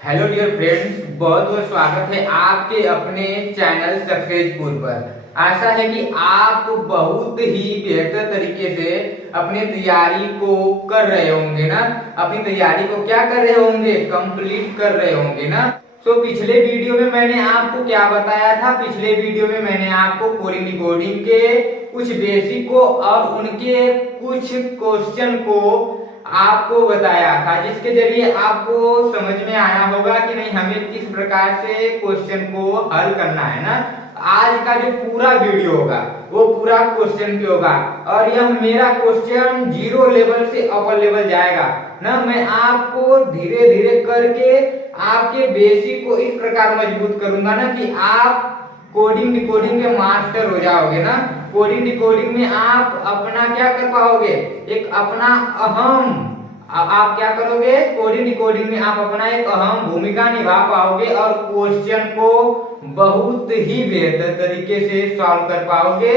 Hello dear friends, बहुत बहुत स्वागत है आपके अपने चैनल सक्सेसफुल पर। आशा है कि आप बहुत ही बेहतर तरीके से अपनी तैयारी को कर रहे होंगे ना। अपनी तैयारी को क्या कर रहे होंगे, कंप्लीट कर रहे होंगे ना। तो पिछले वीडियो में मैंने आपको क्या बताया था? पिछले वीडियो में मैंने आपको कोडिंग डिकोडिंग के कुछ बेसिक को और उनके कुछ क्वेश्चन को आपको बताया था, जिसके जरिए आपको समझ में आया होगा कि नहीं हमें किस प्रकार से क्वेश्चन को हल करना है ना। आज का जो पूरा वीडियो होगा वो पूरा क्वेश्चन पे होगा और यह मेरा क्वेश्चन 0 लेवल से अपर लेवल जाएगा ना। मैं आपको धीरे धीरे करके आपके बेसिक को इस प्रकार मजबूत करूंगा ना कि आप कोडिंग डिकोडिंग के मास्टर हो जाओगे ना। कोडिंग डिकोडिंग में आप अपना क्या कर पाओगे, एक अपना अहम आप क्या करोगे, कोडिंग डिकोडिंग में आप अपना एक अहम भूमिका निभा पाओगे और क्वेश्चन को बहुत ही बेहतर तरीके से सॉल्व कर पाओगे।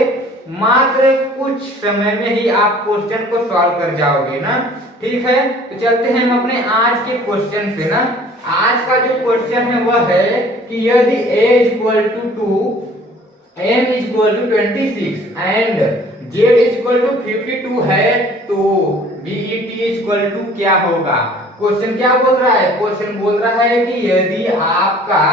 मात्र कुछ समय में ही आप क्वेश्चन को सॉल्व कर जाओगे ना। ठीक है, तो चलते हैं हम अपने आज के क्वेश्चन से ना। आज का जो क्वेश्चन है वह है कि यदि a equal to 2, m equal to 26 and z equal to 52 है तो BET इक्वल टू क्या होगा। क्वेश्चन क्या बोल रहा है? क्वेश्चन बोल रहा है कि यदि आपका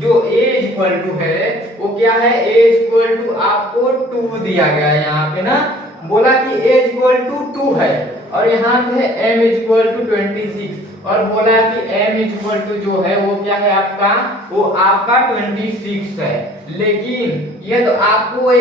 जो a इक्वल टू है वो क्या है, a इक्वल टू आपको 2 दिया गया है यहाँ पे ना। बोला कि a इक्वल टू 2 है और यहाँ पे m इक्वल टू 26 और बोला कि m इक्वल टू जो है वो क्या है आपका, वो आपका 26 है। लेकिन ये तो आपको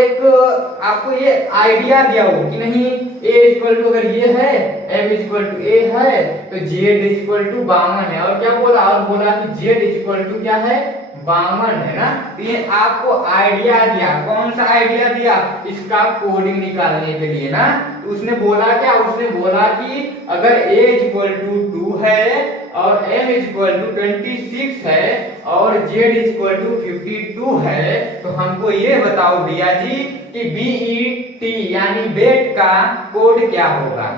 ये आइडिया दिया हो कि नहीं a इक्वल टू अगर ये है, m इक्वल टू a है तो z इक्वल टू 52 है। और क्या बोला, और बोला कि z इक्वल टू क्या है, 52 है ना। तो ये आपको आइडिया दिया। कौन सा आइडिया दिया? इसका कोडिंग निकालने के लिए ना। तो उसने बोला क्या, उसने बोला कि अगर a इक्वल टू 2 है और m इक्वल टू 26 है और z इक्वल टू 52 है तो हमको ये बताओ भैया जी कि BET यानी बेट का कोड क्या होगा।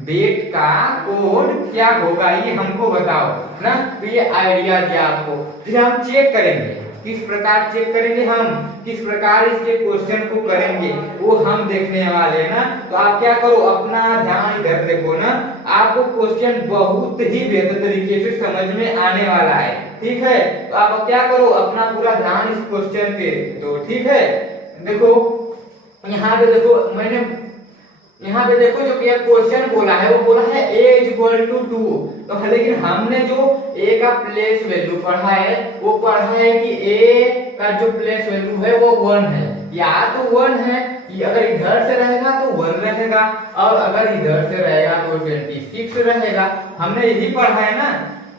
बेट का कोड क्या होगा ये हमको बताओ ना। तो ये आइडिया दिया आपको। फिर हम चेक करेंगे, किस प्रकार चेक करेंगे, हम किस प्रकार इसके क्वेश्चन को करेंगे वो हम देखने वाले हैं ना। तो आप क्या करो, अपना ध्यान इधर देखो ना। आपको क्वेश्चन बहुत ही बेहतर तरीके से समझ में आने वाला है। ठीक है, तो आप क्या करो, अपना पूरा ध्यान इस क्वेश्चन पे दो। ठीक है, देखो यहाँ पे देखो, मैंने यहाँ पे देखो जो क्वेश्चन बोला है वो बोला है a इक्वल टू 2। तो लेकिन हमने जो a का प्लेस वैल्यू पढ़ा है वो पढ़ा है कि a का जो प्लेस वैल्यू है वो 1 है। या तो 1 है, अगर इधर से रहेगा तो 1 रहेगा और अगर इधर से रहेगा तो 26 रहेगा। हमने यही पढ़ा है ना,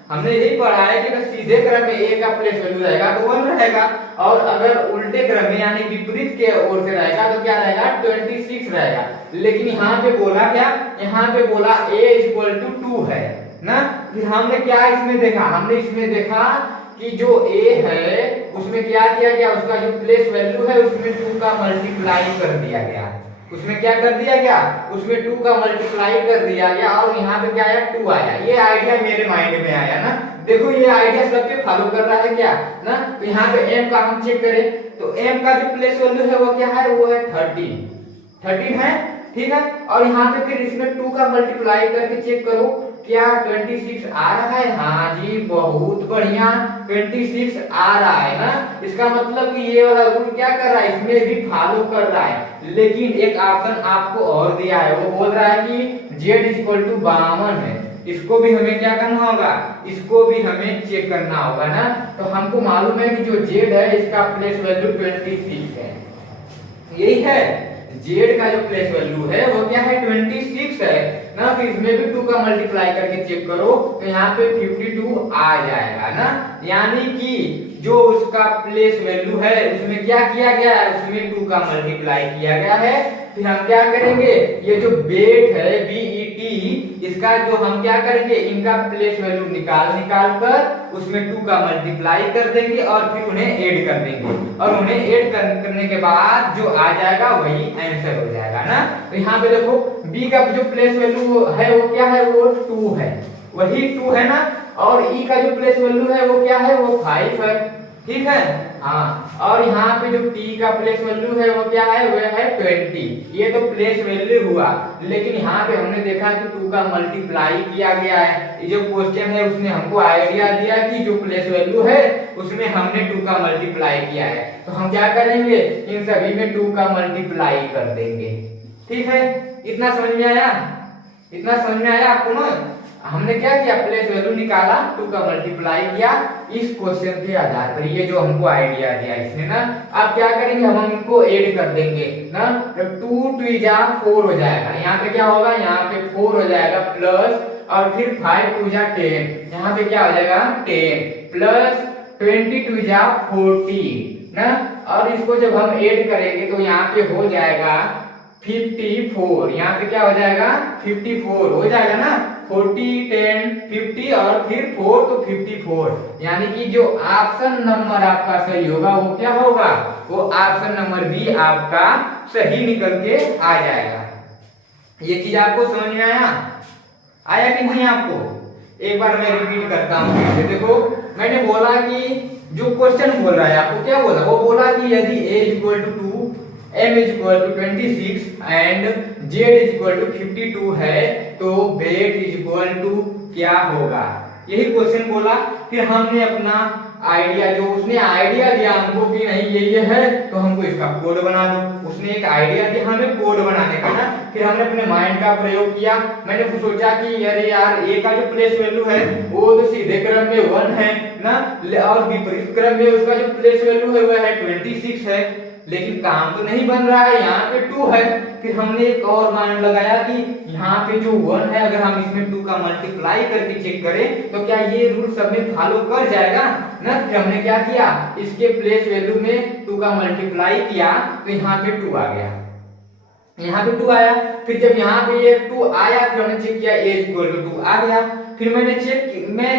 हमने यही पढ़ा है कि अगर सीधे क्रम में a का प्लेस वैल्यू रहेगा तो 1 रहेगा और अगर उल्टे क्रम में यानी विपरीत के ओर से रहेगा तो क्या रहेगा, 26 रहेगा। लेकिन यहाँ पे बोला क्या, यहाँ पे बोला a इक्वल टू 2 है ना। फिर हमने क्या इसमें देखा, हमने इसमें देखा कि जो a है उसमें क्या किया गया, उसका जो प्लेस वैल्यू है उसमें 2 का मल्टीप्लाई कर दिया गया। उसमें क्या कर दिया गया, उसमें 2 का मल्टीप्लाई कर दिया गया और यहाँ पे क्या आया, 2 आया। ये आइडिया मेरे माइंड में आया ना। देखो ये आइडिया सबके फॉलो कर रहा है क्या ना। तो यहाँ पे m का हम चेक करें तो m का जो प्लेस वैल्यू है वो क्या है, वो है 13 है। ठीक है, और यहाँ पे फिर इसमें 2 का मल्टीप्लाई करके चेक करो क्या 26 आ रहा है। हाँ जी, बहुत बढ़िया, 26 आ रहा है ना। इसका मतलब कि ये वाला रूल क्या कर रहा है, इसमें भी फॉलो कर रहा है। लेकिन एक ऑप्शन आपको और दिया है, वो बोल रहा है कि z इक्वल टू 52 है। इसको भी हमें क्या करना होगा, इसको भी हमें चेक करना होगा ना। तो हमको मालूम है कि जो z है इसका प्लेस वैल्यू 26 है। यही है, z का जो प्लेस वैल्यू है वो क्या है, 26 है ना। फिर इसमें भी 2 का मल्टीप्लाई करके चेक करो तो यहाँ पे 52 आ जाएगा ना। यानी कि जो उसका प्लेस वैल्यू है उसमें क्या किया गया है, उसमें 2 का मल्टीप्लाई किया गया है। फिर हम क्या करेंगे, ये जो बेट है BET, इसका जो हम क्या करेंगे, इनका प्लेस वैल्यू निकाल कर उसमें 2 का मल्टीप्लाई कर देंगे और फिर उन्हें ऐड कर देंगे और उन्हें ऐड करने के बाद जो आ जाएगा वही आंसर हो जाएगा ना। तो यहाँ पे देखो B का जो प्लेस वैल्यू है वो क्या है, वो 2 है, वही 2 है ना। और ई का जो प्लेस वैल्यू है वो क्या है, वो 5 है, ठीक है। हाँ, और यहाँ पे जो टी का प्लेस वैल्यू है वो क्या है, वो है 20। ये तो प्लेस वैल्यू हुआ, लेकिन यहाँ पे हमने देखा कि 2 का मल्टीप्लाई किया गया है। ये जो क्वेश्चन है उसने हमको आइडिया दिया कि जो प्लेस वैल्यू है उसमें हमने 2 का मल्टीप्लाई किया है, तो हम क्या करेंगे, इन सभी में 2 का मल्टीप्लाई कर देंगे, ठीक है। इतना समझ में आया, इतना समझ में आया आपको ना। हमने क्या किया, प्लेस वैल्यू निकाला, 2 का मल्टीप्लाई किया इस क्वेश्चन के आधार पर, ये जो हमको आइडिया दिया इसने ना। अब क्या करेंगे, हम इनको ऐड कर देंगे ना, तो 2 2 जा 4 हो जाएगा। यहाँ पे क्या होगा, यहाँ पे 4 हो जाएगा प्लस, और फिर 5 2 जा 10, यहाँ पे क्या हो जाएगा 10 प्लस 20 2 जा 40 ना। और इसको जब हम ऐड करेंगे तो यहाँ पे हो जाएगा 54, यहाँ पे क्या हो जाएगा 54 हो जाएगा ना। 40 10 50 और फिर 4 तो 54, यानी कि जो ऑप्शन नंबर आपका सही होगा वो क्या होगा, वो ऑप्शन नंबर बी आपका सही निकल के आ जाएगा। ये चीज आपको समझ में आया, आया कि नहीं आपको? एक बार मैं रिपीट करता हूँ। देखो मैंने बोला कि जो क्वेश्चन बोल रहा है आपको क्या बोला, वो बोला कि यदि a equal to 2, m equal to 26 and z equal to 52 है तो वेट इक्वल टू क्या होगा, यही क्वेश्चन बोला। फिर हमने अपना आइडिया, जो उसने आइडिया दिया हमको कि नहीं ये है तो हमको इसका कोड बना दो, उसने एक आइडिया दिया हमें कोड बनाने का ना। फिर हमने अपने माइंड का प्रयोग किया, मैंने कुछ सोचा कि अरे यार ए का जो प्लेस वैल्यू है वो तो सीधे क्रम में 1 है ना, और विपरीत क्रम में उसका जो प्लेस वैल्यू है वो है 26 है, लेकिन काम तो नहीं बन रहा है, यहाँ पे 2 है। फिर हमने एक और माइंड लगाया कि यहाँ पे जो 1 है अगर हम इसमें 2 का मल्टीप्लाई करके चेक करें तो क्या ये रूल सब में फॉलो कर जाएगा ना। फिर हमने क्या किया, इसके प्लेस वैल्यू में 2 का मल्टीप्लाई किया तो यहाँ पे 2 आ गया, यहाँ पे 2 आया। फिर जब यहाँ पे ये 2 आया फिर हमने चेक किया a इक्वल टू 2 आ गया। फिर मैं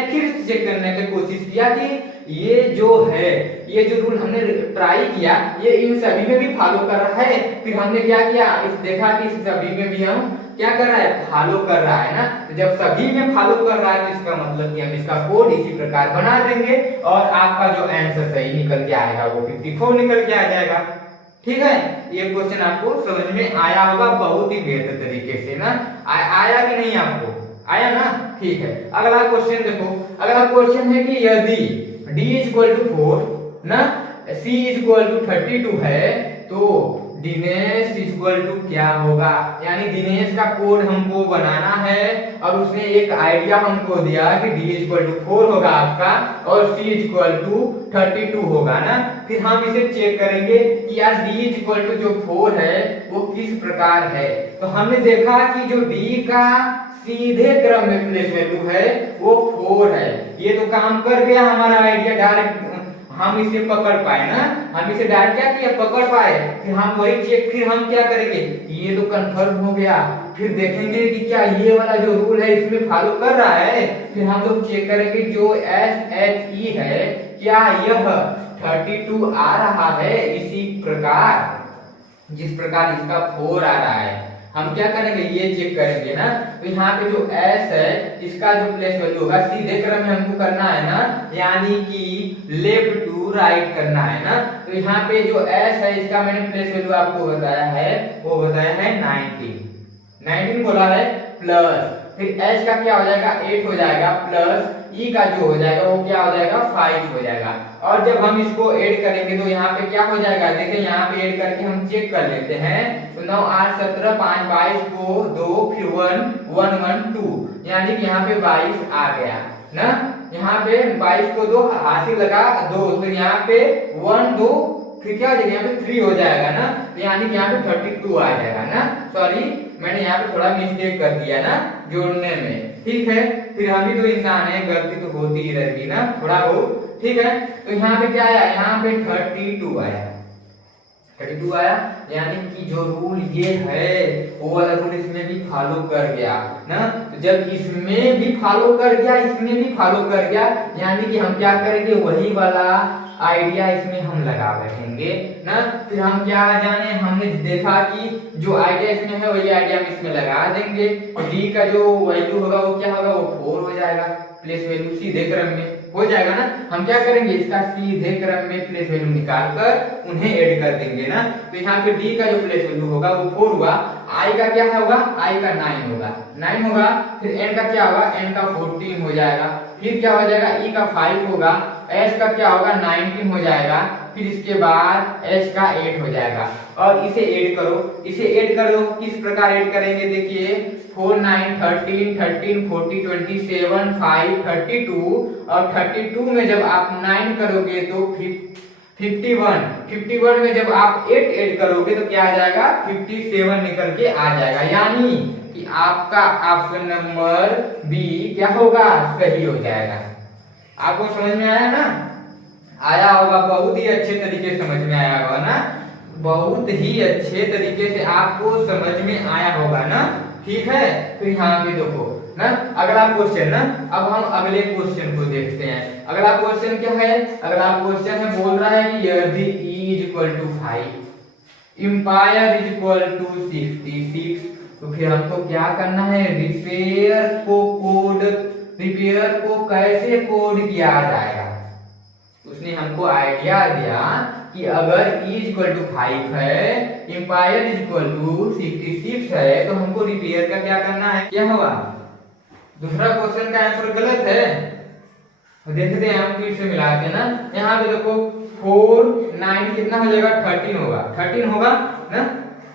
फिर चेक करने की कोशिश किया कि ये जो है, ये जो रूल हमने ट्राई किया ये इन सभी में भी फॉलो कर रहा है। फिर हमने क्या किया, इस देखा कि इस सभी में भी हम क्या कर रहा है, फॉलो कर रहा है ना। तो जब सभी में फॉलो कर रहा है तो इसका मतलब कि हम इसका कोड इसी प्रकार बना देंगे और आपका जो आंसर सही निकल के आएगा वो 54 निकल के आ जाएगा, ठीक है। ये क्वेश्चन आपको समझ में आया होगा बहुत ही बेहतर तरीके से ना। आया कि नहीं आपको, आया ना, ठीक है। अगला क्वेश्चन देखो, अगला क्वेश्चन है कि यदि d इक्वल टू 4 ना, c इक्वल टू 32 है तो दिनेश इक्वल टू क्या होगा, यानी दिनेश का कोड हमको बनाना है और उसने एक आइडिया हमको दिया कि d इक्वल टू 4 होगा आपका और c इक्वल टू 32 होगा ना। फिर हम इसे चेक करेंगे कि यार d इक्वल टू जो 4 है वो किस प्रकार है। तो हमने देखा कि जो d का सीधे क्रम में प्लेस वैल्यू है वो 4 है, ये तो काम कर गया हमारा आइडिया, डायरेक्ट हम इसे पकड़ पाए ना, हम इसे डायरेक्ट क्या किया, पकड़ पाए। फिर हम वही चेक, फिर हम क्या करेंगे, ये तो कंफर्म हो गया, फिर देखेंगे कि क्या ये वाला जो रूल है इसमें फॉलो कर रहा है। फिर हम लोग चेक करेंगे जो SHE है क्या यह 32 आ रहा है इसी प्रकार जिस प्रकार इसका 4 आ रहा है। हम क्या करेंगे, ये चेक करेंगे ना। तो यहाँ पे जो S है इसका जो प्लेस वैल्यू होगा सीधे क्रम में हमको करना है ना, यानी कि लेफ्ट टू राइट करना है ना। तो यहाँ पे जो S है इसका मैंने प्लेस वैल्यू आपको बताया है, वो बताया है 19 बोला है, प्लस फिर H का क्या हो जाएगा 8 हो जाएगा, प्लस E का जो हो जाएगा वो क्या हो जाएगा 5 हो जाएगा। और जब हम इसको ऐड करेंगे तो यहाँ पे क्या हो जाएगा, देखिए यहाँ पे ऐड करके हम चेक कर लेते हैं। तो 9 8 17 5 22 को 2 फिर 1 1 1 2, यानी कि यहाँ पे 22 आ गया ना। यहाँ पे 22 को 2 हासिल लगा 2, तो यहाँ पे 1 2 फिर क्या हो जाएगा, यहाँ पे 3 हो जाएगा ना, तो यानी कि यहाँ पे 32 आ जाएगा ना। सॉरी मैंने यहाँ पे थोड़ा मिस्टेक कर दिया ना जोड़ने में, ठीक है। फिर हम भी तो इंसान है, गलती तो होती ही रहती ना थोड़ा बहुत, ठीक है। तो यहाँ पे क्या आया, यहाँ पे 32 आया, 32 आया, यानी कि जो रूल ये है वो वाला रूल इसमें भी फॉलो कर गया ना। तो जब इसमें भी फॉलो कर गया इसमें भी फॉलो कर गया, यानी कि हम क्या करेंगे वही वाला आइडिया इसमें हम लगा बैठेंगे ना। फिर हम क्या जाने, हमने देखा कि जो आइडिया इसमें है वही आइडिया हम इसमें लगा देंगे और डी का जो वैल्यू होगा वो क्या होगा, वो 4 हो जाएगा। प्लेस वैल्यू सीधे क्रम में हो जाएगा ना। हम क्या करेंगे, इसका सीधे क्रम में प्लेस वैल्यू निकाल कर उन्हें ऐड कर देंगे ना। तो यहाँ पे डी का जो प्लेस वैल्यू होगा वो 4 हुआ, आई का क्या होगा, आई का 9 होगा, 9 होगा। फिर एन का क्या होगा, एन का 14 हो जाएगा। फिर क्या हो जाएगा, ई का 5 होगा, एस का क्या होगा 19 हो जाएगा। फिर इसके बाद एच का 8 हो जाएगा। और इसे ऐड करो, इसे ऐड कर दो। किस प्रकार ऐड करेंगे, देखिए 4 9 13 13 40 27 5 32 और 32 में जब आप 9 करोगे तो 51 में जब आप 8 ऐड करोगे तो क्या आ जाएगा, 57 निकल के आ जाएगा। यानी कि आपका ऑप्शन नंबर बी क्या होगा, सही हो जाएगा। आपको समझ में आया ना, आया होगा, बहुत ही अच्छे तरीके से समझ में आया होगा ना, बहुत ही अच्छे तरीके से आपको समझ में आया होगा ना। ठीक है, तो यहाँ पे देखो ना अगला क्वेश्चन ना, अब हम अगले क्वेश्चन को देखते हैं। अगला क्वेश्चन क्या है, अगला क्वेश्चन है बोल रहा है कि यदि E equal to 5, empire is equal to 66, तो फिर हमको क्या करना है, रिपेयर को कैसे कोड किया जाएगा। उसने हमको आइडिया दिया कि अगर E इक्वल टू 5 है, एम्पायर इज इक्वल टू 66 है, तो हमको रिपेयर का क्या करना है। क्या होगा, दूसरा क्वेश्चन का आंसर गलत है, देखते हैं हम फिर से मिलाते हैं ना। यहाँ पे देखो 4 9 कितना हो जाएगा, 13 होगा, 13 होगा ना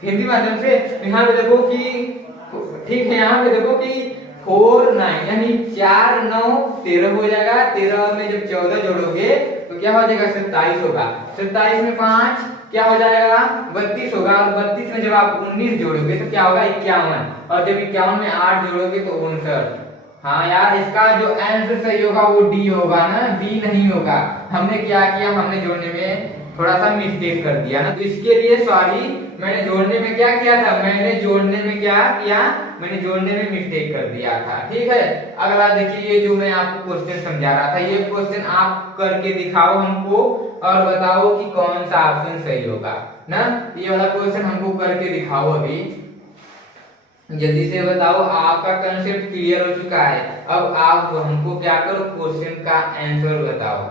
हिंदी माध्यम से। यहाँ पे देखो कि ठीक है, यहाँ पे देखो कि 4 9 यानी 4 9 13 हो जाएगा। 13 में जब 14 जोड़ोगे तो क्या हो जाएगा, 27 होगा। 27 में 5 क्या हो जाएगा, 32 होगा। और 32 में जब आप 19 जोड़ोगे तो क्या होगा, 51। और जब 51 में 8 जोड़ोगे तो 59। हाँ यार, इसका जो आंसर सही होगा वो डी होगा ना, बी नहीं होगा। हमने क्या किया, हमने जोड़ने में थोड़ा सा मिस्टेक कर दिया ना, तो इसके लिए सॉरी। मैंने जोड़ने में क्या किया था, मैंने जोड़ने में क्या किया, मैंने जोड़ने में मिस्टेक कर दिया था। ठीक है, अगला देखिए, ये जो मैं आपको क्वेश्चन समझा रहा था, ये क्वेश्चन आप करके दिखाओ हमको और बताओ कि कौन सा ऑप्शन सही होगा ना। ये वाला क्वेश्चन हमको करके दिखाओ अभी, जल्दी से बताओ। आपका कंसेप्ट क्लियर हो चुका है, अब आप हमको क्या करो, क्वेश्चन का आंसर बताओ।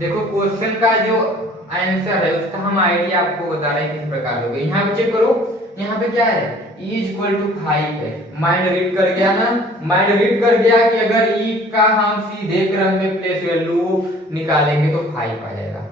देखो क्वेश्चन का जो आंसर है उसका हम आइडिया आपको बता रहे हैं किस प्रकार होगा। यहाँ पे चेक करो, यहाँ पे क्या है, E इक्वल टू 5 है। माइंड रीड कर गया ना, माइंड रीड कर गया कि अगर E का हम सीधे क्रम में प्लेस वैल्यू निकालेंगे तो 5 आ जाएगा।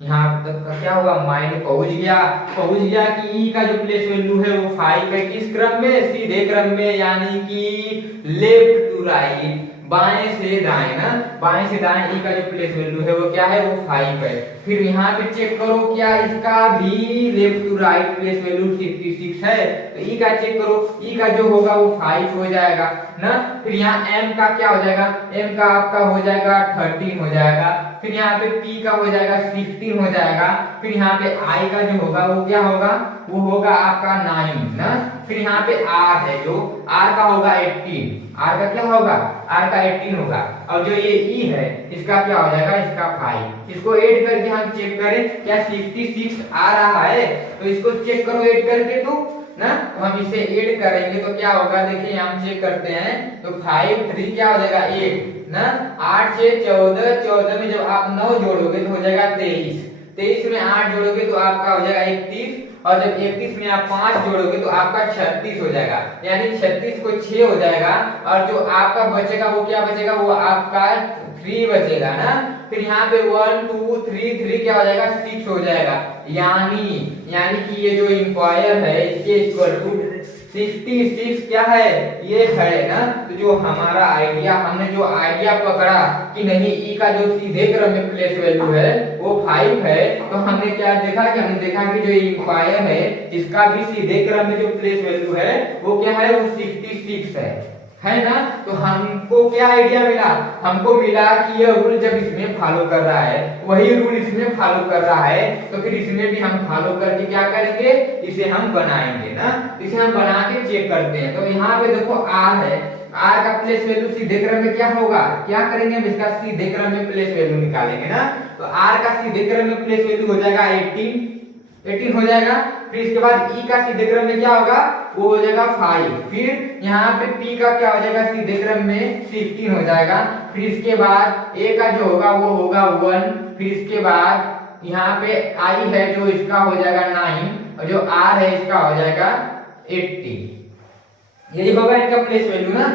यहाँ तक का क्या होगा, माइंड पहुंच गया कि E का जो प्लेस वैल्यू है वो 5 है। किस क्रम में, सीधे क्रम में, यानी कि लेफ्ट टू राइट, बाएं से दाएं ना, बाएं से दाएं। E का जो प्लेस वैल्यू है वो क्या है, वो 5 है। फिर यहाँ पे चेक करो, क्या इसका भी left to right place value 66 है, तो E का चेक करो, E का जो होगा वो 5 हो जाएगा ना। फिर यहाँ M का क्या हो जाएगा, M का आपका हो जाएगा 13 हो जाएगा। फिर यहाँ पे P का हो जाएगा 16 हो जाएगा। फिर यहाँ पे I का जो होगा वो क्या होगा, वो होगा आपका 9 ना। फिर यहाँ पे R है, जो R का होगा 18, R का क्या होगा, R का 18 होगा। और जो ये E है इसका क्या हो जाएगा, इसका 5। इसको ऐड करके हम चेक करें क्या 66 आ रहा है, तो इसको चेक करो ऐड करके तो ना। तो हम इसे ऐड करेंगे तो क्या होगा, देखिए हम चेक करते हैं तो 5 3 क्या हो जाएगा 8 ना। 8 से 14, 14 में जब आप 9 जोड़ोगे तो हो जाएगा 23, 23 में 8 जोड़ोगे तो आपका हो जाएगा 31। और जब 31 में आप 5 जोड़ोगे तो आपका 36 हो जाएगा, यानी 36 को 6 हो जाएगा। और जो आपका बचेगा वो क्या बचेगा, वो आपका 3 बचेगा ना। फिर यहाँ पे 1 2 3 3 क्या हो जाएगा, 6 हो जाएगा। यानी कि ये जो एम्पायर है इसके इक्वल टू 66 क्या है, ये है ना। तो जो हमारा आइडिया, हमने जो आइडिया पकड़ा कि नहीं E का जो सीधे क्रम में प्लेस वैल्यू है वो 5 है, तो हमने क्या देखा कि हमने देखा कि जो एम्पायर है इसका भी सीधे क्रम में जो प्लेस वैल्यू है वो क्या है, वो 66 है ना। तो हमको क्या आइडिया मिला, हमको मिला कि यह रूल जब इसमें फॉलो कर रहा है वही रूल इसमें फॉलो कर रहा है, तो फिर इसमें भी हम फॉलो करके क्या करेंगे, इसे हम बनाएंगे ना। इसे हम बना के चेक करते हैं। तो यहाँ पे देखो R है, R का प्लेस वैल्यू सीधे क्रम में क्या होगा, क्या करेंगे हम इसका सीधे क्रम में प्लेस वैल्यू निकालेंगे ना। तो R का सीधे क्रम में प्लेस वैल्यू हो जाएगा 18 हो जाएगा। फिर इसके बाद ई का सीधे क्रम में क्या होगा, वो हो जाएगा 5। फिर यहाँ पे पी का क्या हो जाएगा सीधे क्रम में 16 हो जाएगा। फिर इसके बाद ए का जो होगा वो होगा 1। फिर इसके बाद यहाँ पे आई है जो इसका हो जाएगा 9 और जो आर है इसका हो जाएगा 80। यही होगा इनका प्लेस वैल्यू ना।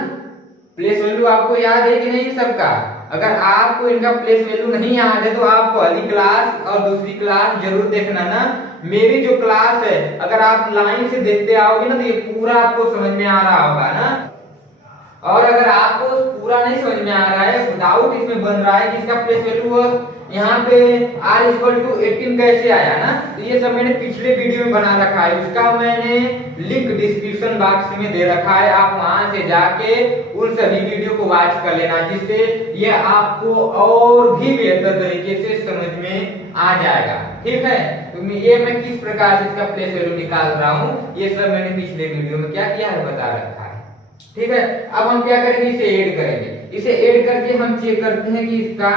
प्लेस वैल्यू आपको याद है कि नहीं सबका? अगर आपको इनका प्लेस वैल्यू नहीं याद है तो आप पहली क्लास और दूसरी क्लास जरूर देखना ना। मेरी जो क्लास है अगर आप लाइन से देखते आओगे ना तो ये पूरा आपको समझ में आ रहा होगा ना। और अगर आपको पूरा नहीं समझ में आ रहा है, डाउट इसमें बन रहा है कि इसका प्लेस वैल्यू यहाँ पे r इक्वल टू 18 कैसे आया ना, तो ये सब मैंने पिछले वीडियो में बना रखा है, उसका मैंने लिंक डिस्क्रिप्शन बॉक्स में दे रखा है। आप वहां से जाके उन सभी वीडियो को वॉच कर लेना, जिससे ये आपको और भी बेहतर तरीके से समझ में आ जाएगा। ठीक है, तो ये मैं किस प्रकार से इसका प्लेस वैल्यू निकाल रहा हूँ ये सब मैंने पिछले वीडियो में क्या किया है बता रखा है। ठीक है, अब हम क्या करेंगे, इसे ऐड करेंगे। इसे ऐड करके हम चेक करते हैं कि इसका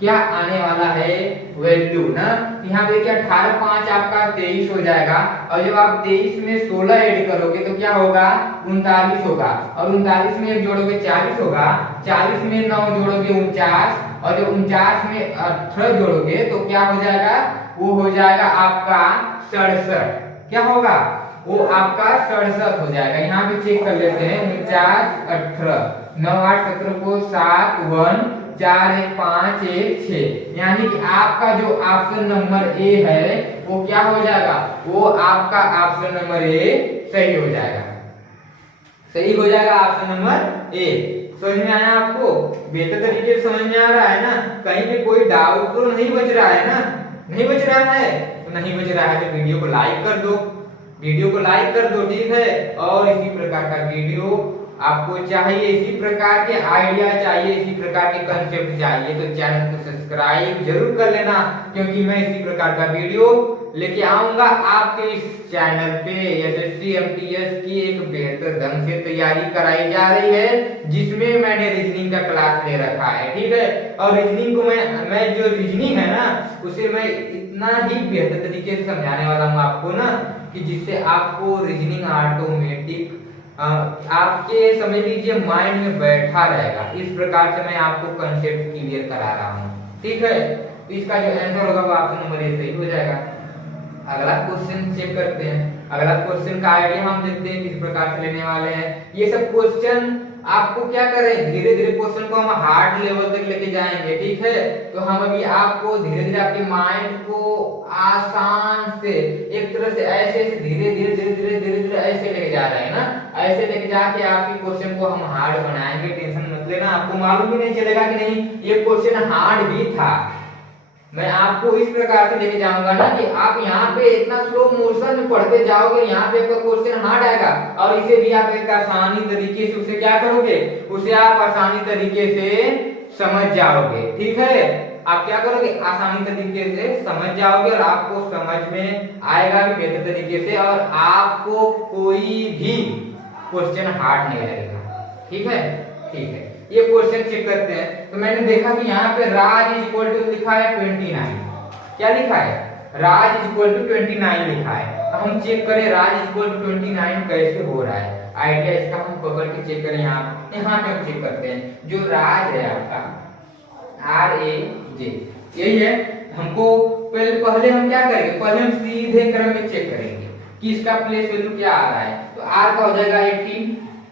क्या आने वाला है वैल्यू ना। यहाँ पे क्या 18 5 आपका 23 हो जाएगा, और जब आप 23 में 16 ऐड करोगे तो क्या होगा 39 होगा, और 39 में 1 जोड़ोगे 40 होगा, 40 में 9 जोड़ोगे 49, और जब 49 में 18 जोड़ोगे तो क्या हो जाएगा, वो हो जाएगा आपका 67। क्या होगा, वो आपका 67 हो जाएगा। यहाँ पे चेक कर लेते हैं 49 18 9 8 17 को 7 1 4 1 5 1 6, यानी कि आपका जो ऑप्शन नंबर ए है वो क्या हो जाएगा, वो आपका ऑप्शन नंबर ए सही हो जाएगा। सही हो जाएगा ऑप्शन नंबर ए। समझ में आया आपको? बेहतर तरीके से समझ में आ रहा है ना? कहीं पे कोई डाउट तो नहीं बच रहा है ना? नहीं बच रहा है तो नहीं बच रहा है तो वीडियो को लाइक कर दो, वीडियो को लाइक कर दो। ठीक है, और इसी प्रकार का वीडियो आपको चाहिए, इसी प्रकार के आइडिया चाहिए, इसी प्रकार के कंसेप्ट चाहिए तो चैनल को सब्सक्राइब जरूर कर लेना, क्योंकि मैं इसी प्रकार का वीडियो लेके आऊंगा आपके इस चैनल पे। एसएससी एमटीएस की एक बेहतर ढंग से तैयारी कराई जा रही है, जिसमें मैंने रीजनिंग का क्लास ले रखा है। ठीक है, और रीजनिंग को मैं जो रीजनिंग है ना उसे मैं इतना ही बेहतर तरीके से समझाने वाला हूँ आपको ना, कि जिससे आपको रीजनिंग ऑटोमेटिक आपके समझ लीजिए माइंड में बैठा रहेगा। इस प्रकार से मैं आपको कंसेप्ट क्लियर करा रहा हूँ। ठीक है, तो इसका जो आंसर होगा वो ऑप्शन नंबर ए सही हो जाएगा। अगला क्वेश्चन चेक करते हैं। अगला क्वेश्चन का आइडिया हम देखते हैं किस प्रकार से लेने वाले हैं। ये सब क्वेश्चन आपको क्या करें, धीरे धीरे क्वेश्चन को हम हार्ड लेवल तक लेके जाएंगे। ठीक है, तो हम अभी आपको धीरे धीरे आपके माइंड को आसान से एक तरह से ऐसे धीरे धीरे धीरे धीरे धीरे धीरे ऐसे लेके जा रहे हैं ना, ऐसे लेके जाके आपके क्वेश्चन को हम हार्ड बनाएंगे। टेंशन मत लेना, आपको मालूम भी नहीं चलेगा कि नहीं ये क्वेश्चन हार्ड भी था। मैं आपको इस प्रकार से लेके जाऊंगा ना कि आप यहाँ पे इतना स्लो मोशन में पढ़ते जाओगे, यहाँ पे क्वेश्चन हार्ड आएगा और इसे भी आप एक आसानी तरीके से उसे क्या करोगे, उसे आप आसानी तरीके से समझ जाओगे। ठीक है, आप क्या करोगे, आसानी तरीके से समझ जाओगे और आपको समझ में आएगा भी बेहतर तरीके से, और आपको कोई भी क्वेश्चन हार्ड नहीं लगेगा। ठीक है, ठीक है, ये क्वेश्चन चेक करते हैं। तो मैंने देखा कि यहाँ पे राज इक्वल टू लिखा है 29। क्या लिखा है, राज इक्वल टू 29 लिखा है। अब हम चेक करें राज इक्वल टू 29 कैसे हो रहा है। आइडिया इसका हम पकड़ के चेक करें। यहाँ पे हम चेक करते हैं जो राज है आपका RAJ यही है। हमको पहले हम क्या करेंगे, पहले हम सीधे क्रम में चेक करेंगे कि इसका प्लेस वैल्यू क्या आ रहा है। तो R का हो जाएगा 18,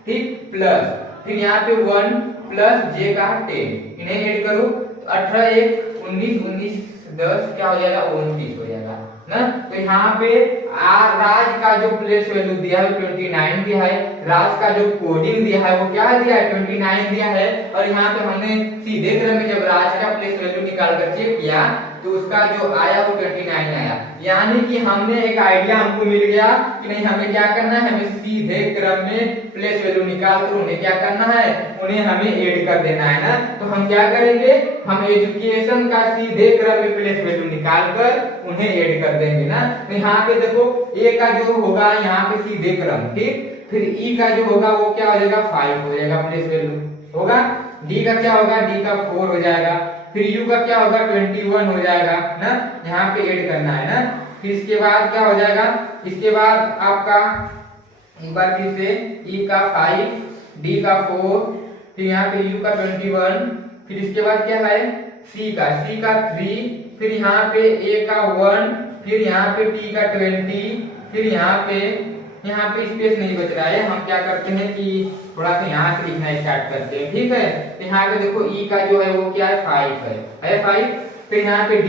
ठीक, प्लस फिर यहाँ पे 1 प्लस J का 10, इन्हें ऐड करो तो 18 1 19 19 10 क्या हो जाएगा 29 हो जाएगा ना। तो यहाँ पे राज का जो प्लेस वैल्यू दिया है 29 दिया है, राज का जो कोडिंग दिया है वो क्या दिया है 29 दिया है। और यहाँ पे हमने सीधे क्रम में जब राज का प्लेस वैल्यू निकाल कर चेक किया तो उसका जो आया वो 29 आया। यानी कि हमने एक आइडिया हमको मिल गया कि नहीं हमें क्या करना है, हमें सीधे क्रम में प्लेस वैल्यू निकाल कर उन्हें क्या करना है, उन्हें हमें ऐड कर देना है ना। तो हम क्या करेंगे, हम एजुकेशन का सीधे क्रम में प्लेस वैल्यू निकाल कर उन्हें ऐड कर देंगे ना। तो यहाँ पे देखो ए का जो होगा यहाँ पे सीधे क्रम, ठीक, फिर ई का जो होगा वो क्या हो जाएगा 5 हो जाएगा प्लेस वैल्यू होगा, डी का क्या होगा, डी का 4 हो जाएगा, फिर यू का क्या होगा 21 हो जाएगा ना। यहाँ पे ऐड करना है ना। फिर इसके बाद क्या हो जाएगा, इसके बाद आपका एक बार फिर से E का 5, D का 4, फिर यहाँ पे U का 21, फिर इसके बाद क्या है C का 3, फिर यहाँ पे A का 1, फिर यहाँ पे T का 20, फिर यहाँ पे स्पेस नहीं बच रहा है, हम क्या करते हैं कि थोड़ा सा यहाँ से लिखना स्टार्ट करते हैं, ठीक है। तो यहाँ पे देखो E का जो है वो क्या है 5 है 5। फिर यहाँ पे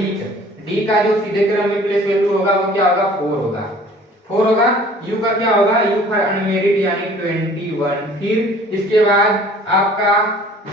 D का जो सीधे क्रम में प्लेस वैल्यू होगा वो क्या होगा 4 होगा। U का क्या होगा, U का अनमेरिड यानी 21। फिर इसके बाद आपका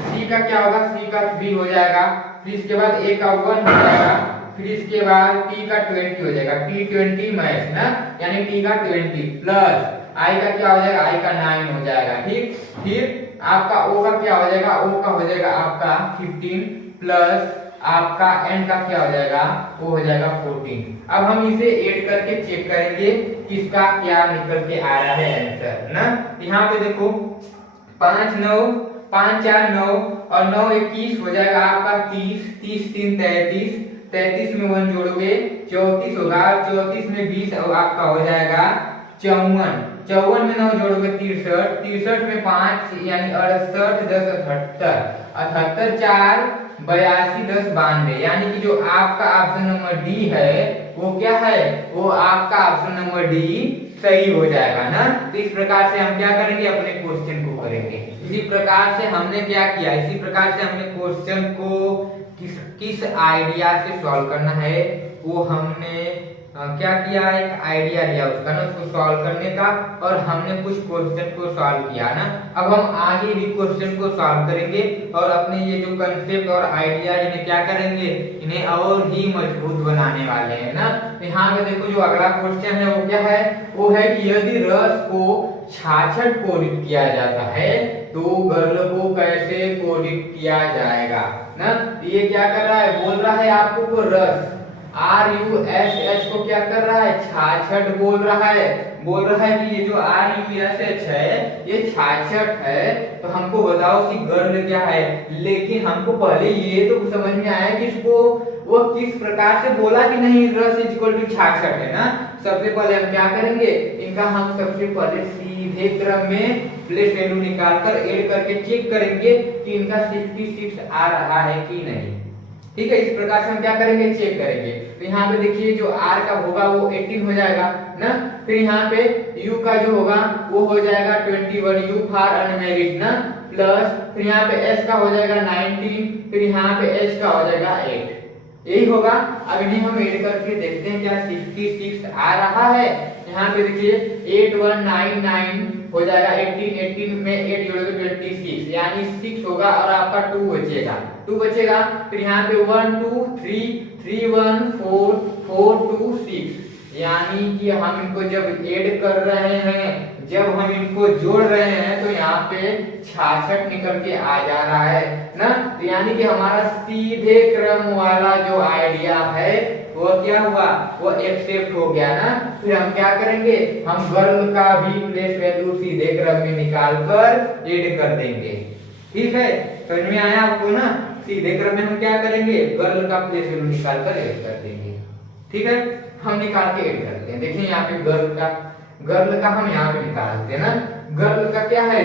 C का क्या होगा, C का 3 हो जाएगा। फिर इसके बाद A का 1 हो जाएगा। फिर इसके बाद T का 20 हो जाएगा, T20 मैच ना, यानी T का 20 प्लस I का क्या हो जाएगा, I का 9 हो जाएगा, ठीक। फिर आपका O का क्या हो जाएगा, O का हो जाएगा आपका 15 प्लस आपका N का क्या हो जाएगा, वो हो जाएगा 14। अब हम इसे ऐड करके चेक करेंगे किसका क्या निकल के आ रहा है आंसर ना। यहाँ पे देखो 5 9 5 4 9 और 9 21 हो जाएगा आपका 30, 30 3 33, 33 में 1 जोड़ोगे 34 होगा, 34 में 20 आपका हो जाएगा 54, 54 में 9 जोड़ोगे 63, 63 में 5 यानी 68, 10 78, 78 4 82, 10 92, यानी कि जो आपका ऑप्शन नंबर डी है वो क्या है, वो आपका ऑप्शन नंबर डी सही हो जाएगा ना। तो इस प्रकार से हम क्या करेंगे, अपने क्वेश्चन को करेंगे। इसी प्रकार से हमने क्या किया, इसी प्रकार से हमने क्वेश्चन को किस आइडिया से सॉल्व करना है वो हमने क्या किया, एक आइडिया लिया उसका ना, उसको सॉल्व करने का, और हमने कुछ क्वेश्चन को सॉल्व किया ना। अब हम आगे भी क्वेश्चन को सॉल्व करेंगे और अपने ये जो कंसेप्ट और आइडिया इन्हें क्या करेंगे, इन्हें और ही मजबूत बनाने वाले हैं ना। यहाँ पे देखो जो अगला क्वेश्चन है वो क्या है, वो है कि यदि रस को 66 कोडित किया जाता है तो गर्ल को कैसे कोडित किया जाएगा ना। ये क्या कर रहा है, बोल रहा है आपको को रस RUSH को क्या कर रहा है, 66 बोल रहा है कि ये जो RUSH है ये 66 है। तो हमको बताओ कि गर्ल क्या है, लेकिन हमको पहले ये तो समझ में आया कि इसको वो किस प्रकार से बोला कि नहीं रस इक्वल टू 66 है ना। सबसे पहले हम क्या करेंगे, इनका हम सबसे पहले सीधे क्रम में प्लेस वैल्यू निकालकर ऐड करके चेक करेंगे कि इनका 66 आ रहा है कि नहीं, ठीक है। इस प्रकार से हम क्या करेंगे, चेक करेंगे। तो यहाँ पे देखिए जो R का होगा वो 18 हो जाएगा ना। फिर यहाँ पे U का जो होगा वो हो जाएगा 21, U फॉर अनमैरिड ना, प्लस फिर यहाँ पे S का हो जाएगा 19, फिर यहाँ पे H का हो जाएगा 8, यही होगा। अब इन्हें हम ऐड करके देखते हैं क्या 66 आ रहा है। यहाँ पे देखिए 8199 हो जाएगा, 18 में 8 जोड़ोगे 26 यानी 6 होगा और आपका 2 बचेगा। फिर यहाँ पे 1 2 3 3 1 4 4 2 6, यानी कि हम इनको जब ऐड कर रहे हैं, जब हम इनको जोड़ रहे हैं तो यहाँ पे 66 निकल के आ जा रहा है ना। तो यानी कि हमारा सीधे क्रम वाला जो आइडिया है वो क्या हुआ, वो एक्सेप्ट हो गया ना। फिर हम क्या करेंगे, हम गर्ल का भी प्लेस वैल्यू सीधे क्रम में निकाल कर ऐड कर देंगे, ठीक है। समझ में आया आपको ना। सीधे क्रम में हम क्या करेंगे, गर्ल का प्लेस वैल्यू निकाल कर ऐड कर देंगे, ठीक है। हम निकाल के ऐड करते हैं। देखिए यहाँ पे गर्ल का हम यहाँ पे निकालते हैं ना। गर्ल का क्या है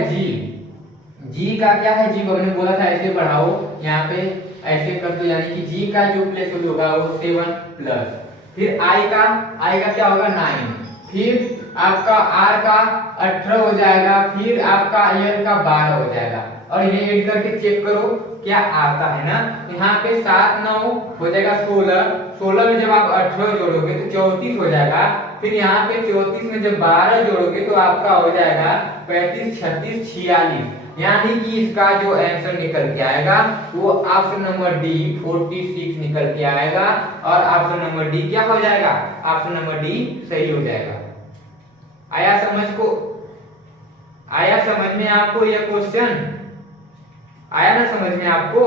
जी का क्या है, जी को हमने बोला था ऐसे बढ़ाओ, यहाँ पे ऐसे कर दो, यानी कि जी का जो प्लेस वैल्यू होगा वो 7 प्लस, फिर आई का क्या होगा 9, फिर आपका R का 18 हो जाएगा, फिर आपका L का 12 हो जाएगा। और इन्हें ऐड करके चेक करो क्या आता है ना। यहाँ पे 7 9 हो जाएगा 16 में जब आप 18 जोड़ोगे तो 34 हो जाएगा। फिर यहाँ पे 34 में जब 12 जोड़ोगे तो आपका हो जाएगा 35 36 46, यानी कि इसका जो आंसर निकल के आएगा वो ऑप्शन नंबर डी 46 निकल के आएगा। और ऑप्शन नंबर डी क्या हो जाएगा, ऑप्शन नंबर डी सही हो जाएगा। आया समझ में आपको यह क्वेश्चन, आया ना समझ में आपको,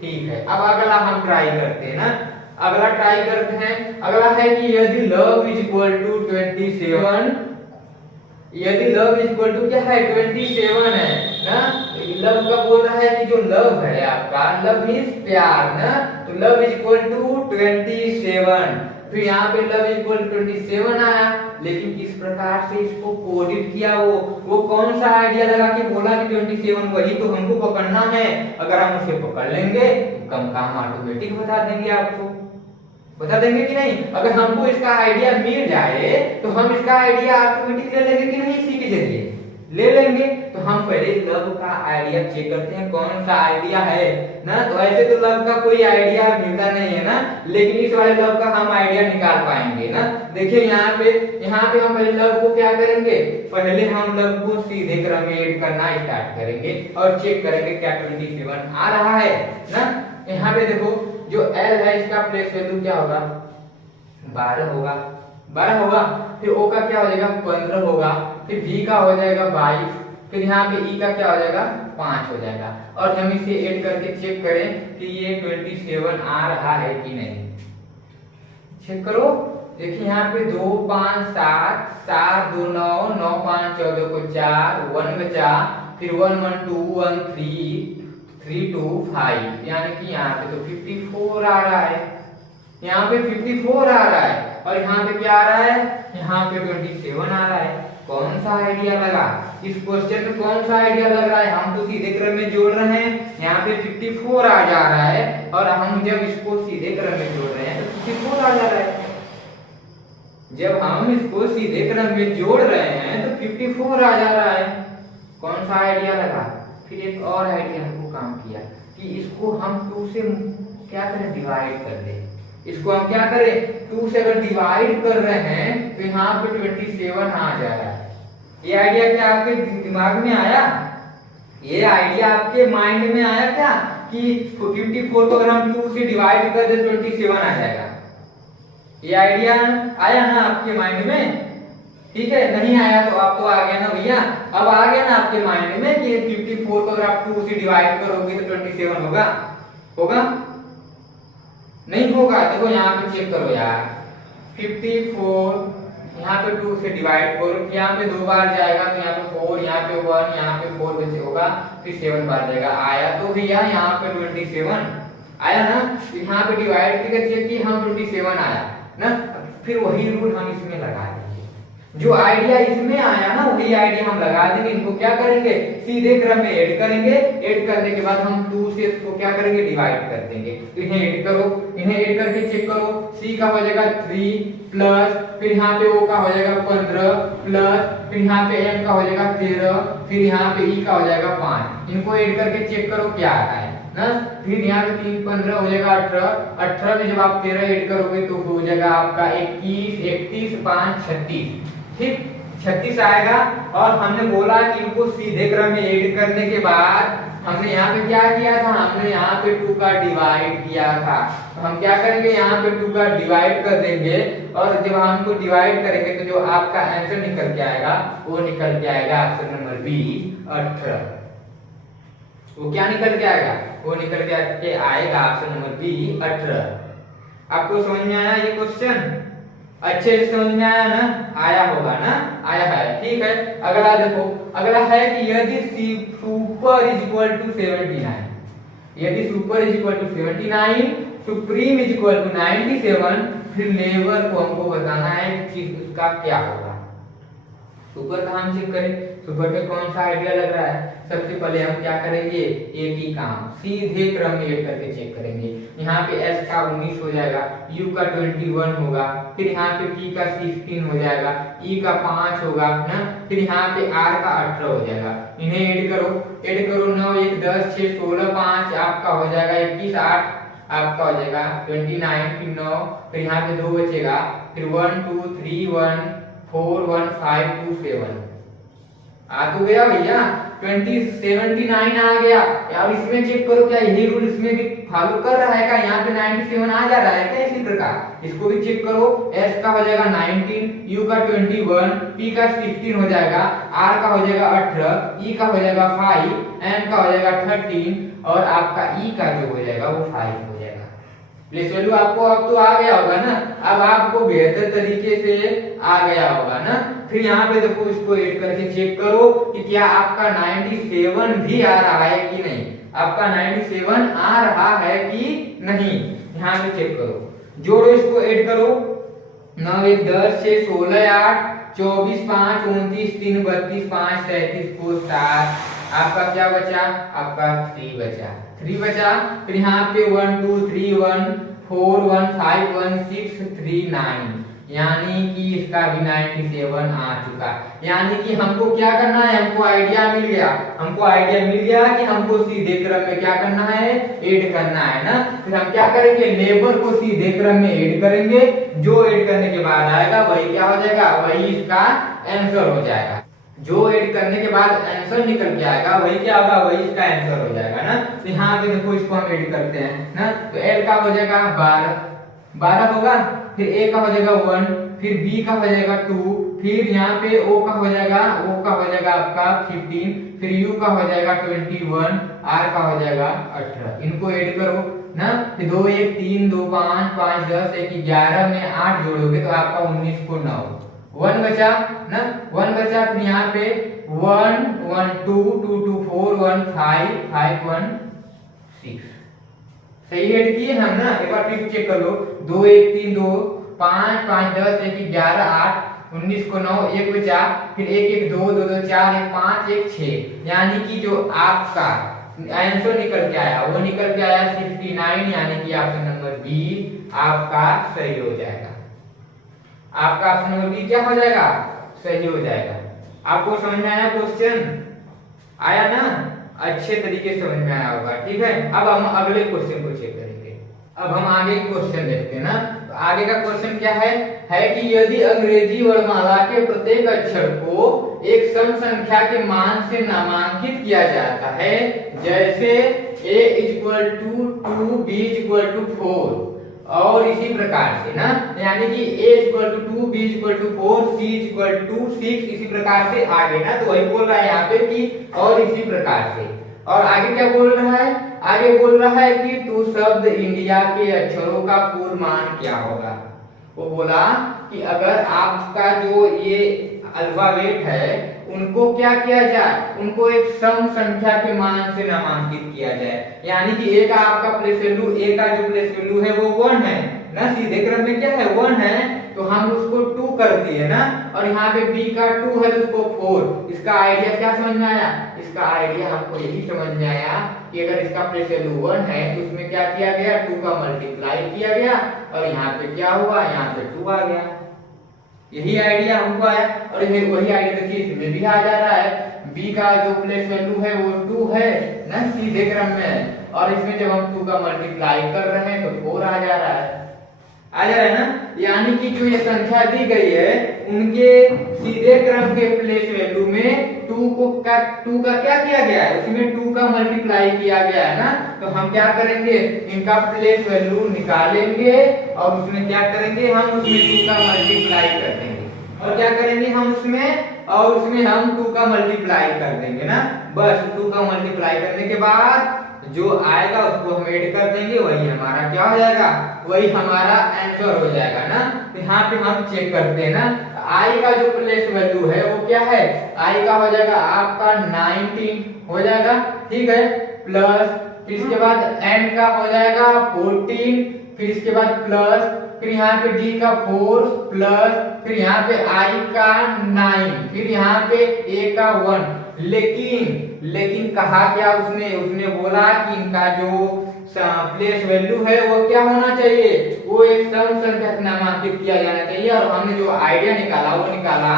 ठीक है। अब अगला हम ट्राई करते हैं ना। अगला ट्राई करते हैं, अगला है कि यदि लव इज इक्वल टू 27, यदि लव इज इक्वल टू क्या है 27 है ना। लव का बोल रहा है कि जो लव है आपका, लव मीन्स प्यार ना, तो लव इज इक्वल टू 27। फिर यहाँ पे लव इक्वल 27 आया, लेकिन किस प्रकार से इसको कोडिट किया, वो कौन सा आइडिया लगा के बोला कि 27 वही तो हमको पकड़ना है। अगर हम उसे पकड़ लेंगे कम काम ऑटोमेटिक बता देंगे, आपको बता देंगे कि नहीं। अगर हमको इसका आइडिया मिल जाए तो हम इसका आइडिया ऑटोमेटिक ले लेंगे कि नहीं, इसी के जरिए ले लेंगे। तो हम पहले लव का आइडिया चेक करते हैं कौन सा आइडिया है ना। तो ऐसे तो लव का कोई आइडिया मिलता नहीं है ना, लेकिन इस वाले लव का हम आइडिया निकाल पाएंगे ना। देखिए यहाँ पे हम पहले लव को क्या करेंगे, पहले हम लव को सीधे क्रम में ऐड करना स्टार्ट करेंगे और चेक करेंगे क्या 27 आ रहा है ना। यहाँ पे देखो जो L है इसका प्लेस वैल्यू क्या होगा, 12 होगा। फिर O का क्या हो जाएगा, 15 होगा। फिर V का हो जाएगा 22। फिर यहाँ पे E का क्या हो जाएगा, 5 हो जाएगा। और हम इसे ऐड करके चेक करें कि ये 27 आ रहा है कि नहीं। चेक करो, देखिए यहाँ पे 2 5 7 7 2 9 9 5 14 को 4 1 बचा। फिर 1 1 2 1 3 3 2 5, यानी कि यहाँ पे तो 54 आ रहा है। यहाँ पे 54 आ रहा है और यहाँ पे क्या आ रहा है, यहाँ पे 27 आ रहा है। कौन सा आइडिया लगा इस क्वेश्चन में, कौन सा आइडिया लग रहा है। हम तो सीधे क्रम में जोड़ रहे हैं, यहाँ पे 54 आ जा रहा है और हम जब इसको सीधे क्रम में जोड़ रहे हैं तो 54 आ जा रहा है। जब हम इसको सीधे क्रम में जोड़ रहे हैं तो 54 आ जा रहा है। कौन सा आइडिया लगा। फिर एक और आइडिया हमको काम किया कि इसको हम 2 से क्या करें, डिवाइड कर दे। इसको हम क्या करें, 2 से अगर डिवाइड कर रहे हैं तो यहाँ पे 27 आ जा रहा है। ये आइडिया क्या आपके दिमाग में आया, ये आइडिया आपके माइंड में आया क्या कि 54 को अगर हम 2 से डिवाइड कर दे 27 आ जाएगा। ये आइडिया आया ना आपके माइंड में, ठीक है। नहीं आया तो आप तो आ गया ना भैया, अब आ गया ना आपके माइंड में कि 54 को अगर आप 2 से डिवाइड करोगे तो 27 होगा नहीं होगा। देखो यहाँ पे चेक करो यार, 54 यहाँ पे 2 से डिवाइड करो, यहाँ पे 2 बार जाएगा तो यहाँ पे 4, यहाँ पे 1, यहाँ पे 4 बचे होगा, फिर 7 बार जाएगा। आया तो भैया यहाँ पे 27 आया ना। यहाँ पे डिवाइड करके चेक किया, हम 27 आया ना। फिर वही रूल हम इसमें लगा देंगे, जो आइडिया इसमें आया ना वही आइडिया हम लगा देंगे। इनको क्या करेंगे, सीधे क्रम में ऐड करेंगे। ऐड करने के बाद हम 2 से इसको क्या करेंगे, डिवाइड कर देंगे। तो इन्हें ऐड करो, इन्हें ऐड करके चेक करो। C का हो जाएगा 3 प्लस, फिर यहाँ पे O का हो जाएगा 15 प्लस, फिर यहाँ पे M का हो जाएगा 13, फिर यहाँ पे E का हो जाएगा 5। इनको ऐड करके चेक करो क्या आ रहा है ना। फिर यहाँ पे 3 15 हो जाएगा 18 में जब आप 13 ऐड करोगे तो हो जाएगा आपका 21 31 5 36, ठीक 36 आएगा। और हमने बोला कि इनको सीधे क्रम में ऐड करने के बाद हमने यहाँ पे क्या किया था, हमने यहाँ पे 2 का डिवाइड किया था। तो हम क्या करेंगे, यहाँ पे 2 का डिवाइड कर देंगे और जब हम इनको डिवाइड करेंगे तो जो आपका आंसर निकल के आएगा वो निकल के आएगा ऑप्शन नंबर बी 18। वो क्या निकल के आएगा, वो निकल के आएगा ऑप्शन नंबर बी 18। आपको समझ में आया ये क्वेश्चन, अच्छे से समझ में आया ना, आया होगा ना, आया है, ठीक है। अगला देखो, अगला है कि यदि सुपर इज इक्वल टू 79, यदि super is equal to 79, supreme is equal to 97, फिर लेबर को हमको बताना है कि उसका क्या होगा। सुपर का हम चेक करें, सुपर पे कौन सा आइडिया लग रहा है। सबसे पहले हम क्या करेंगे, एक ही काम सीधे क्रम में ऐड करके चेक करेंगे। यहाँ पे S का 19 हो जाएगा, U का 21 होगा, फिर यहाँ पे P का 16 हो जाएगा, E का 5 होगा ना, फिर यहाँ पे R का 18 हो जाएगा। इन्हें ऐड करो, 9 1 10 6 16 5 आपका हो जाएगा 21 8 आपका हो जाएगा 29, फिर 9, फिर यहाँ पे 2 बचेगा, फिर 1 2 3 1 4 1 5 2 7 आ तो गया भैया, 79 आ गया। अब इसमें चेक करो क्या यही रूल इसमें भी फॉलो कर रहा है क्या, यहाँ पे 97 आ जा रहा है क्या। इसी प्रकार इसको भी चेक करो, S का हो जाएगा 19, U का 21, P का 16 हो जाएगा, R का हो जाएगा 18, E का हो जाएगा 5, M का हो जाएगा 13 और आपका E का जो हो जाएगा वो 5 हो जाएगा। प्लेस वैल्यू आपको अब तो आ गया होगा ना, अब आपको बेहतर तरीके से आ गया होगा ना। फिर यहाँ पे देखो, इसको ऐड करके चेक करो कि क्या आपका 97 भी आ रहा है कि नहीं, आपका 97 आ रहा है कि नहीं। यहाँ पे चेक करो, जोड़ो, इसको ऐड करो, 9 1 10 6 16 8 24 5 29 3 32 5 37 4 7 आपका क्या बचा? आपका 3 बचा। 3 बचा। फिर यहाँ पे 1 2 3 1 4 1 5 1 6 3 9, यानी कि इसका भी 97 आ चुका। यानी कि हमको क्या करना है, हमको आइडिया मिल गया। हमको आइडिया मिल गया कि हमको सीधे क्रम में क्या करना है, ऐड करना है ना। फिर हम क्या करेंगे, नेबर को सीधे क्रम में ऐड करेंगे। जो ऐड करने के बाद आएगा वही क्या हो जाएगा, वही इसका आंसर हो जाएगा। जो ऐड करने के बाद आंसर निकल के आएगा वही क्या होगा, वही इसका आंसर हो जाएगा ना। तो यहाँ पे देखो इसको हम ऐड करते हैं ना, तो ऐड का हो जाएगा 12 होगा। फिर ए का हो जाएगा 1, फिर बी का हो जाएगा 2, फिर यहाँ पे ओ का हो जाएगा आपका 15, फिर यू का हो जाएगा 21, आर का हो जाएगा 18। इनको ऐड करो ना, फिर 2 1 3 2 5 5 10 1 11 में 8 जोड़ोगे तो आपका 19 को 9, 1 बचा ना, 1 बचा। फिर यहाँ पे 1 1 2 2 2 4 1 5 5 1 6, सही ऐड किए हम ना। एक बार फिर चेक कर लो, 2 1 3 2 5 5 10 1 11 8 19 को 9, 1 बचा। फिर 1 1 2 2 2 4 1 5 1 6, यानी कि जो आपका आंसर निकल के आया वो निकल के आया 69, यानी कि ऑप्शन नंबर बी आपका सही हो जाएगा। आपका ऑप्शन नंबर बी क्या हो जाएगा, सही हो जाएगा। आपको समझ में आया क्वेश्चन, आया ना, अच्छे तरीके से समझ में आया होगा। ठीक है, अब हम अगले क्वेश्चन को चेक करेंगे। अब हम आगे क्वेश्चन देखते हैं ना। तो आगे का क्वेश्चन क्या है कि यदि अंग्रेजी वर्णमाला के प्रत्येक अक्षर को एक सम संख्या के मान से नामांकित किया जाता है, जैसे a = 2 b = 4 और इसी प्रकार से ना, यानी कि a = 2 b = 4 c = 6, इसी प्रकार से आगे ना। तो वही बोल रहा है यहाँ पे कि और इसी प्रकार से। और आगे क्या बोल रहा है, आगे बोल रहा है कि तू शब्द इंडिया के अक्षरों का पूर्ण मान क्या होगा। वो बोला कि अगर आपका जो ये अल्फाबेट है उनको क्या किया जाए, उनको एक सम संख्या के मान से नामांकित किया जाए, यानी कि ए का आपका प्लेस वैल्यू, ए का जो प्लेस वैल्यू है वो 1 है ना, सीधे क्रम में क्या है 1 है, तो हम उसको 2 कर दिए ना। और यहाँ पे b का 2 है तो उसको 4। इसका आइडिया क्या समझ में आया, इसका आइडिया हमको यही समझ में आया कि अगर इसका प्लेस वैल्यू 1 है तो उसमें क्या किया गया, 2 का मल्टीप्लाई किया गया और यहाँ पे क्या हुआ, यहाँ पे 2 आ गया। यही आइडिया हमको आया। और वही आइडिया देखिए इसमें भी आ जा रहा है, b का जो प्लेस वैल्यू है वो 2 है ना, सीधे क्रम में, और इसमें जब हम 2 का मल्टीप्लाई कर रहे हैं तो 4 आ जा रहा है, ना। यानी कि जो ये संख्या दी गई है उनके सीधे क्रम के प्लेस वैल्यू में 2 का क्या किया गया है, उसमें 2 का मल्टीप्लाई किया गया है ना। तो हम क्या करेंगे, इनका प्लेस वैल्यू निकालेंगे और उसमें क्या करेंगे, हम उसमें 2 का मल्टीप्लाई कर देंगे। और क्या करेंगे हम उसमें, और उसमें हम 2 का मल्टीप्लाई कर देंगे ना। बस 2 का मल्टीप्लाई करने के बाद जो आएगा उसको हम ऐड कर देंगे, वही हमारा क्या हो जाएगा, वही हमारा आंसर हो जाएगा ना। तो यहाँ पे हम चेक करते हैं ना, आई का जो प्लेस वैल्यू है वो क्या है, आई का हो जाएगा आपका 19 हो जाएगा, ठीक है, प्लस फिर इसके बाद एन का हो जाएगा 14, फिर इसके बाद प्लस, फिर यहाँ पे डी का 4 प्लस, फिर यहाँ पे आई का 9, फिर यहाँ पे ए का 1। लेकिन कहा क्या उसने बोला कि इनका जो प्लेस वैल्यू है वो क्या होना चाहिए, वो एक सम संख्या से नामांकित किया जाना चाहिए। और हमने जो आइडिया निकाला वो निकाला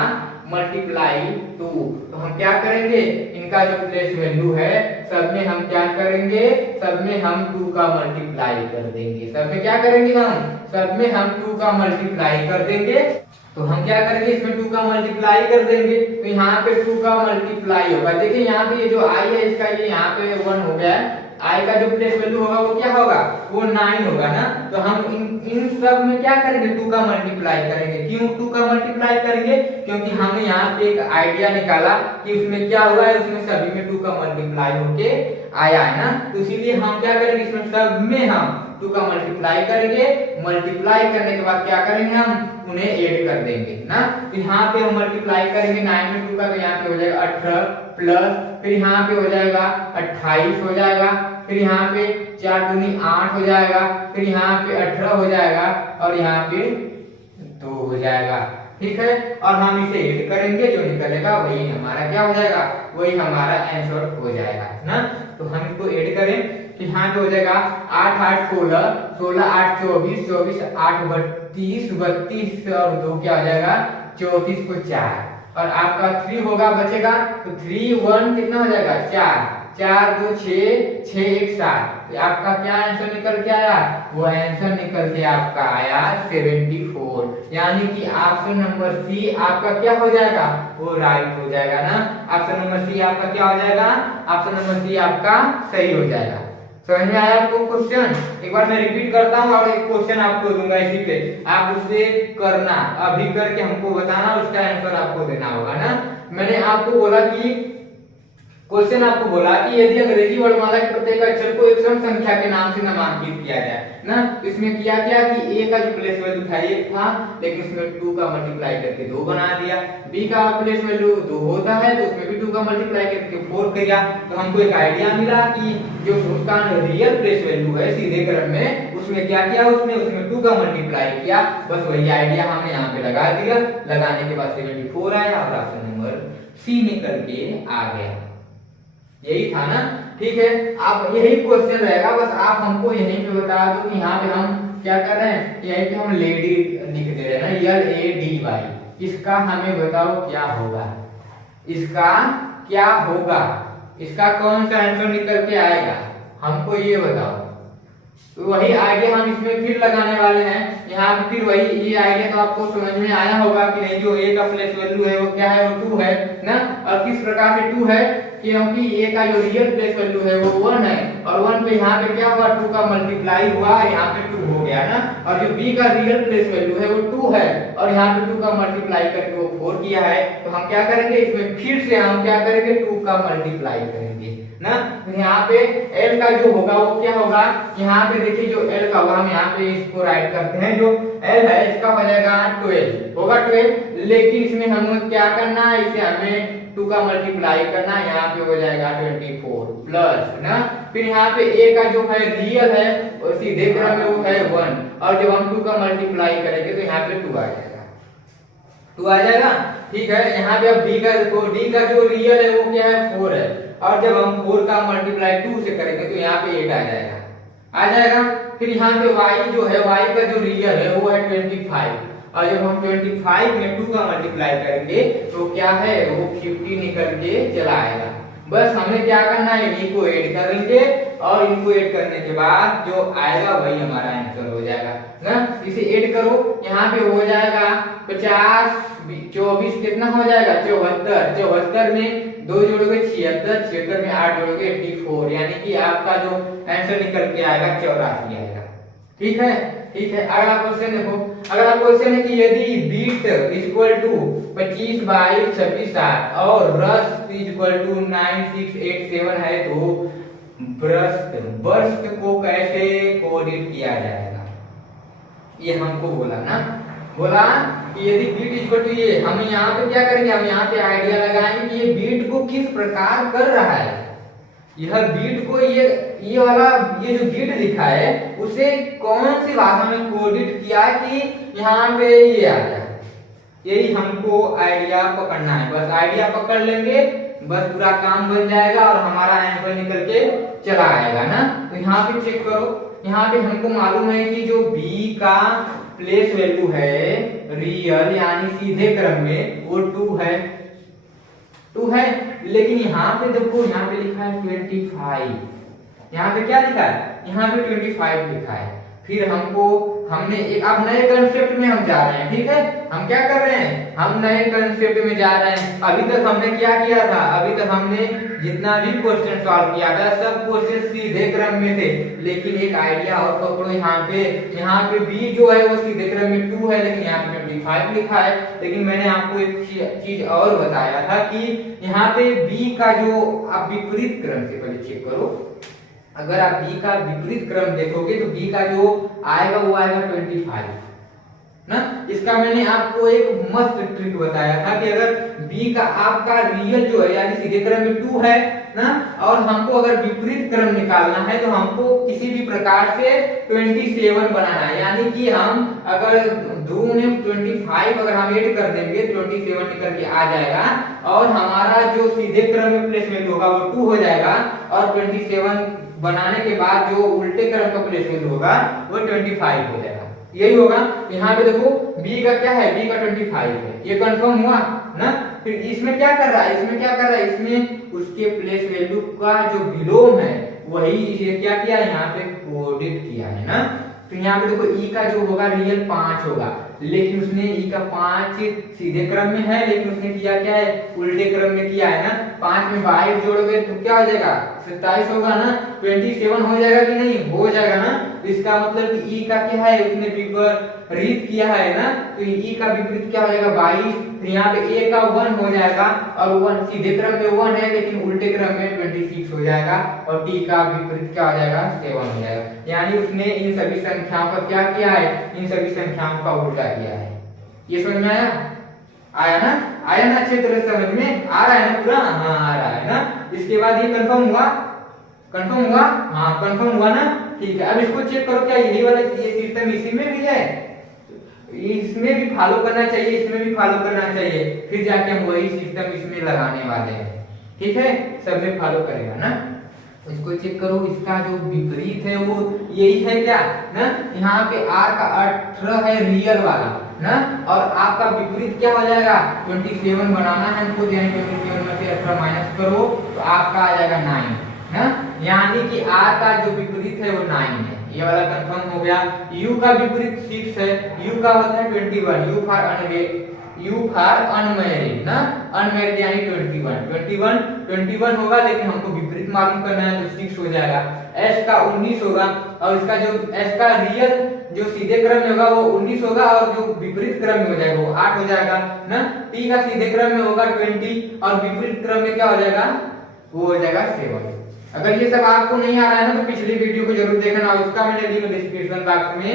मल्टीप्लाई 2। तो हम क्या करेंगे, इनका जो प्लेस वैल्यू है सब में हम क्या करेंगे, सब में हम 2 का मल्टीप्लाई कर देंगे। सब में क्या करेंगे, हम सब में हम 2 का मल्टीप्लाई कर देंगे। तो हम क्या करेंगे, इसमें 2 का मल्टीप्लाई कर देंगे, तो यहाँ पे 2 का मल्टीप्लाई होगा। देखिए यहाँ पे ये जो आई है इसका ये यहाँ पे 1 हो गया है, आई का जो प्लेस वैल्यू होगा वो क्या होगा, वो 9 होगा ना। तो हम इन सब में क्या करेंगे, 2 का मल्टीप्लाई करेंगे। क्यों 2 का मल्टीप्लाई करेंगे, क्योंकि हमने यहाँ पे एक आइडिया निकाला कि उसमें क्या हुआ है, उसमें सभी में 2 का मल्टीप्लाई होके आया है ना। तो इसीलिए हम क्या करेंगे, इसमें सब में हम 2 का मल्टीप्लाई करेंगे। मल्टीप्लाई करने के बाद क्या करेंगे, हम उन्हें ऐड कर देंगे ना। तो यहाँ पे हम मल्टीप्लाई करेंगे 9 में 2 का, तो यहाँ पे हो जाएगा 18 प्लस, फिर यहाँ पे हो जाएगा 28 हो जाएगा, फिर यहाँ पे 4 दूनी 8 हो जाएगा, फिर यहाँ पे 18 हो जाएगा, और यहाँ पे 2 हो जाएगा। ठीक है, और हम इसे ऐड करेंगे, जो निकलेगा वही हमारा क्या हो जाएगा, वही हमारा आंसर हो जाएगा ना। तो हम इसको ऐड करें कि यहाँ पे हो जाएगा 8 8 16, 16 8 24, 24 8 32, 32 और 2 क्या हो जाएगा 34 को 4, और आपका 3 होगा बचेगा, तो 3 1 कितना हो जाएगा 4, 4 2 6, 6 1 7। तो आपका क्या आंसर निकल के आया, वो आंसर निकल के आपका आया 74, यानी कि ऑप्शन नंबर सी आपका क्या हो जाएगा, वो राइट हो जाएगा ना। ऑप्शन नंबर सी आपका क्या हो जाएगा, ऑप्शन नंबर सी आपका सही हो जाएगा। समझ में आया आपको क्वेश्चन? एक बार मैं रिपीट करता हूँ और एक क्वेश्चन आपको दूंगा इसी पे, आप उसे करना, अभी करके हमको बताना, उसका आंसर आपको देना होगा ना। मैंने आपको बोला कि क्वेश्चन आपको बोला कि यदि अंग्रेजी वर्णमाला के प्रत्येक अक्षर को एक सम संख्या के नाम से नामांकित किया जाए ना, इसमें किया क्या कि ए का जो प्लेस वैल्यू था 1 था, लेकिन उसमें 2 का मल्टीप्लाई करके 2 बना दिया। बी का प्लेस वैल्यू 2 होता है, तो उसमें भी 2 का मल्टीप्लाई करके 4 किया। तो हमको एक आइडिया मिला कि जो उसका रियल प्लेस वैल्यू है सीधे क्रम में, उसमें क्या किया, उसमें 2 का मल्टीप्लाई किया। बस वही आइडिया हमने यहाँ पे लगा दिया, लगाने के बाद 74 आया और ऑप्शन नंबर सी निकल के आ गया। यही था ना। ठीक है, आप यही क्वेश्चन रहेगा, बस आप हमको यहीं पे बता दो कि यहाँ पे हम क्या कर रहे हैं, यहीं पे हम लेडी लिख दे रहे हैं ना, LADY। इसका हमें बताओ क्या होगा, इसका क्या होगा, इसका कौन सा आंसर निकल के आएगा, हमको ये बताओ। तो वही आइडिया हम इसमें फिर लगाने वाले हैं, यहाँ पे फिर वही ये आइडिया तो आपको समझ में आया होगा कि नहीं, जो ए का प्लेस वैल्यू है वो क्या है, वो 2 है ना। और किस प्रकार से 2 है, क्योंकि ए का जो रियल प्लेस वैल्यू है वो 1 है, और 1 पे यहाँ पे क्या हुआ, 2 का मल्टीप्लाई हुआ, यहाँ पे 2 हो गया ना। और जो बी का रियल प्लेस वैल्यू है वो 2 है, और यहाँ पे 2 का मल्टीप्लाई करके वो 4 किया है। तो हम क्या करेंगे, इसमें फिर से हम क्या करेंगे, 2 का मल्टीप्लाई करेंगे ना। तो यहाँ पे L का जो होगा वो क्या होगा, यहाँ पे देखिए जो L का होगा, हम यहाँ पे इसको राइट करते हैं, जो L है इसका हो जाएगा 12 होगा 12, लेकिन इसमें हमें क्या करना है, इसे हमें 2 का मल्टीप्लाई करना, यहाँ पे हो जाएगा 24 प्लस ना। फिर यहाँ पे A का जो है रियल है और सीधे क्रम में वो है 1, और जब हम 2 का मल्टीप्लाई करेंगे तो यहाँ पे 2 आ जाएगा, 2 आ जाएगा। ठीक है, यहाँ पे अब D का देखो, D का जो रियल है वो क्या है 4 है, और जब हम 4 का मल्टीप्लाई 2 से करेंगे तो यहाँ पे 8 आ जाएगा, आ जाएगा। फिर यहाँ पे y जो है, y का जो रियल है वो है 25, और जब हम 25 में 2 का मल्टीप्लाई करेंगे तो क्या है, वो 50 निकल के चला आएगा। बस हमें क्या करना है, इनको ऐड करेंगे, और इनको ऐड करने के बाद जो आएगा वही हमारा आंसर हो जाएगा ना। इसे ऐड करो, यहाँ पे हो जाएगा 50 24 कितना हो जाएगा 74, 74 में 2 जोड़ोगे 76, 76 में 8 जोड़ोगे 84, यानी कि आपका जो आंसर निकल के आएगा 84 आएगा। ठीक है, ठीक है। अगला क्वेश्चन देखो, अगला क्वेश्चन है कि यदि बीट इक्वल टू 25 22 26 7 और रस इक्वल टू 9 6 8 7 है, तो बर्स्ट को कैसे कोडिट किया जाएगा, ये हमको बोला ना। बोला कि यदि बीट इक्वल टू, ये हम यहाँ पे क्या करेंगे, हम यहाँ पे आइडिया लगाएंगे कि ये बीट को किस प्रकार कर रहा है, यह बीट को ये वाला ये जो बीट लिखा है उसे कौन सी भाषा में कोडिट किया कि यहाँ पे ये आ जाए। यही हमको आइडिया पकड़ना है, बस आइडिया पकड़ लेंगे, बस पूरा काम बन जाएगा और हमारा आंसर निकल के चला आएगा ना। तो यहाँ पे चेक करो, यहाँ पे हमको मालूम है कि जो बी का प्लेस वैल्यू है रियल यानी सीधे क्रम में वो 2 है, 2 है, लेकिन यहाँ पे देखो, यहाँ पे लिखा है 25, यहाँ पे क्या लिखा है, यहाँ पे 25 लिखा है। फिर हमने एक अब नए कंसेप्ट में हम जा रहे हैं। ठीक है, हम क्या कर रहे हैं, हम नए कंसेप्ट में जा रहे हैं। अभी तक हमने क्या किया था, अभी तक हमने जितना भी क्वेश्चन सॉल्व किया था सब क्वेश्चन सीधे क्रम में थे, लेकिन एक आइडिया और पकड़ो, यहाँ पे बी जो है वो सीधे क्रम में 2 है, लेकिन यहाँ पे 25 लिखा है। लेकिन मैंने आपको एक चीज और बताया था कि यहाँ पे बी का जो आप विपरीत क्रम से पहले चेक करो, अगर आप बी का विपरीत क्रम देखोगे तो बी का जो आएगा वो आएगा 25, ना। इसका मैंने आपको एक मस्त ट्रिक बताया था कि अगर बी का आपका रियल जो है यानी सीधे क्रम में 2 है ना, और हमको अगर विपरीत क्रम निकालना है तो हमको किसी भी प्रकार से 27 बनाना है, यानी कि हम अगर 2 में 25 अगर हम ऐड कर देंगे 27 निकल के आ जाएगा, और हमारा जो सीधे क्रम में प्लेस वैल्यू होगा वो 2 हो जाएगा, और 27 बनाने के बाद जो उल्टे क्रम का प्लेस वैल्यू होगा वो 25 हो जाएगा। यही होगा। यहाँ पे देखो b का क्या है, b का 25 है, ये कंफर्म हुआ ना। फिर इसमें क्या कर रहा है, इसमें क्या कर रहा है, इसमें उसके प्लेस वैल्यू का जो विलोम है वही ये क्या किया, यहाँ पे कोडित किया है ना। तो यहाँ पे देखो e का जो होगा रियल 5 होगा, लेकिन उसने e का 5 सीधे क्रम में है, लेकिन उसने किया क्या है, उल्टे क्रम में किया है ना। 5 में 22 जोड़ोगे तो क्या हो जाएगा, 27 होगा ना। 27 हो जाएगा कि नहीं, हो जाएगा ना। इसका मतलब कि e का क्या है, उसने विपरीत किया है ना, तो e का विपरीत क्या हो जाएगा 22। तो यहाँ पे a का 1 हो जाएगा, और 1 सीधे क्रम में 1 है लेकिन उल्टे क्रम में 26 हो जाएगा, और t का विपरीत क्या हो जाएगा 7 हो जाएगा। यानी उसने इन सभी संख्याओं का क्या किया है, इन सभी संख्याओं का उल्टा किया है। ये समझ में आया, आया ना, आया ना, अच्छी तरह समझ में आ रहा है ना पूरा, हाँ आ रहा है ना। इसके बाद ये कंफर्म हुआ, कंफर्म हुआ, हाँ कंफर्म हुआ ना, ठीक है। अब इसको चेक करो, क्या यही वाला ये सिस्टम इसी में भी है, इसमें भी फॉलो करना चाहिए, इसमें भी फॉलो करना चाहिए, फिर जाके हम वही सिस्टम इसमें लगाने वाले हैं, ठीक है। सब में फॉलो करेगा ना। इसको चेक करो, इसका जो विपरीत है वो यही है क्या ना। यहाँ पे r का 18 है रियल वाला ना, और आपका विपरीत क्या हो जाएगा 27 बनाना है हमको, 27 में से 18 माइनस करो तो आपका आ जाएगा 9 ना, यानी कि r का जो विपरीत है वो 9 है। ये वाला कंफर्म हो गया। u का विपरीत 6 है, u का होता है 21, u फॉर अनमैरिड ना, अनमैरिड यानी 21 होगा, लेकिन हमको विपरीत मालूम करना है तो 6 हो जाएगा। s का 19 होगा, और इसका जो s का रियल जो सीधे क्रम में होगा वो 19 होगा, और जो विपरीत क्रम में हो जाएगा वो 8 हो जाएगा ना। t का सीधे क्रम में होगा 20, और विपरीत क्रम में क्या हो जाएगा, वो हो जाएगा 7। अगर ये सब आपको नहीं आ रहा है ना तो पिछली वीडियो को जरूर देखना, उसका मैंने लिंक डिस्क्रिप्शन बॉक्स में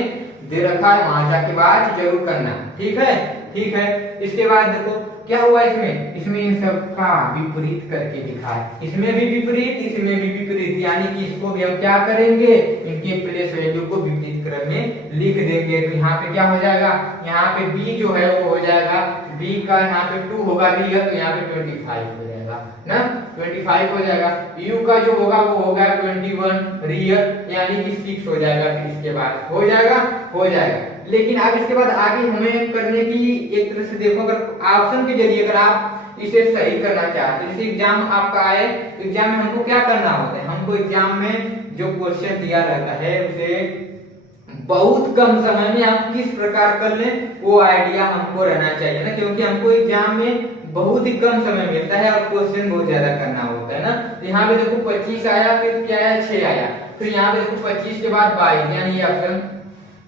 दे रखा है, वहां जाके बात जरूर करना, ठीक है, ठीक है। इसके बाद देखो क्या हुआ, इसमें इन सब का विपरीत करके दिखा है, इसमें भी विपरीत, इसमें भी विपरीत, यानी कि इसको भी हम क्या करेंगे, इनके प्लेस वैल्यू को विपरीत क्रम में लिख देंगे। तो यहाँ पे क्या हो जाएगा, यहाँ पे b जो है वो हो जाएगा, b का यहाँ पे 2 होगा रियल, तो यहाँ पे 25 हो जाएगा ना, 25 हो जाएगा। u का जो होगा वो होगा 21 रियल, यानी कि 6 हो जाएगा। फिर इसके बाद हो जाएगा, हो जाएगा। लेकिन अब इसके बाद आगे हमें करने की एक तरह से देखो, अगर ऑप्शन के जरिए अगर आप इसे सही करना चाहते हैं, जैसे एग्जाम आपका आए, एग्जाम में हमको क्या करना होता है, हमको एग्जाम में जो क्वेश्चन दिया रहता है उसे बहुत कम समय में आप किस प्रकार कर लें वो आइडिया हमको रहना चाहिए ना, क्योंकि हमको एग्जाम में बहुत ही कम समय मिलता है और क्वेश्चन बहुत ज्यादा करना होता है ना। यहाँ पे देखो 25 आया, फिर क्या आया 6 आया, फिर यहाँ पे देखो 25 के बाद 22, यानी ये ऑप्शन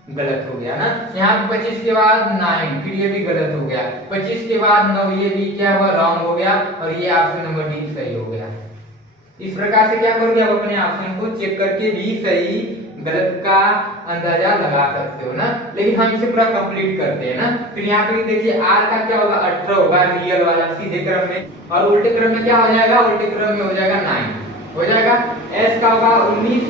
गलत हो गया ना। यहाँ पे 25 के बाद 9, फिर ये भी गलत हो गया, 25 के बाद 9, ये भी क्या हुआ रॉन्ग हो गया, और ये ऑप्शन नंबर डी सही हो गया। इस प्रकार से क्या करोगे, आप अपने ऑप्शन को चेक करके भी सही गलत का अंदाजा लगा सकते हो ना। लेकिन हम इसे पूरा कंप्लीट करते हैं ना। फिर यहाँ पे देखिए r का क्या होगा 18 होगा रियल वाला सीधे क्रम में, और उल्टे क्रम में क्या हो जाएगा, उल्टे क्रम में हो जाएगा 9 हो जाएगा। s का होगा 19,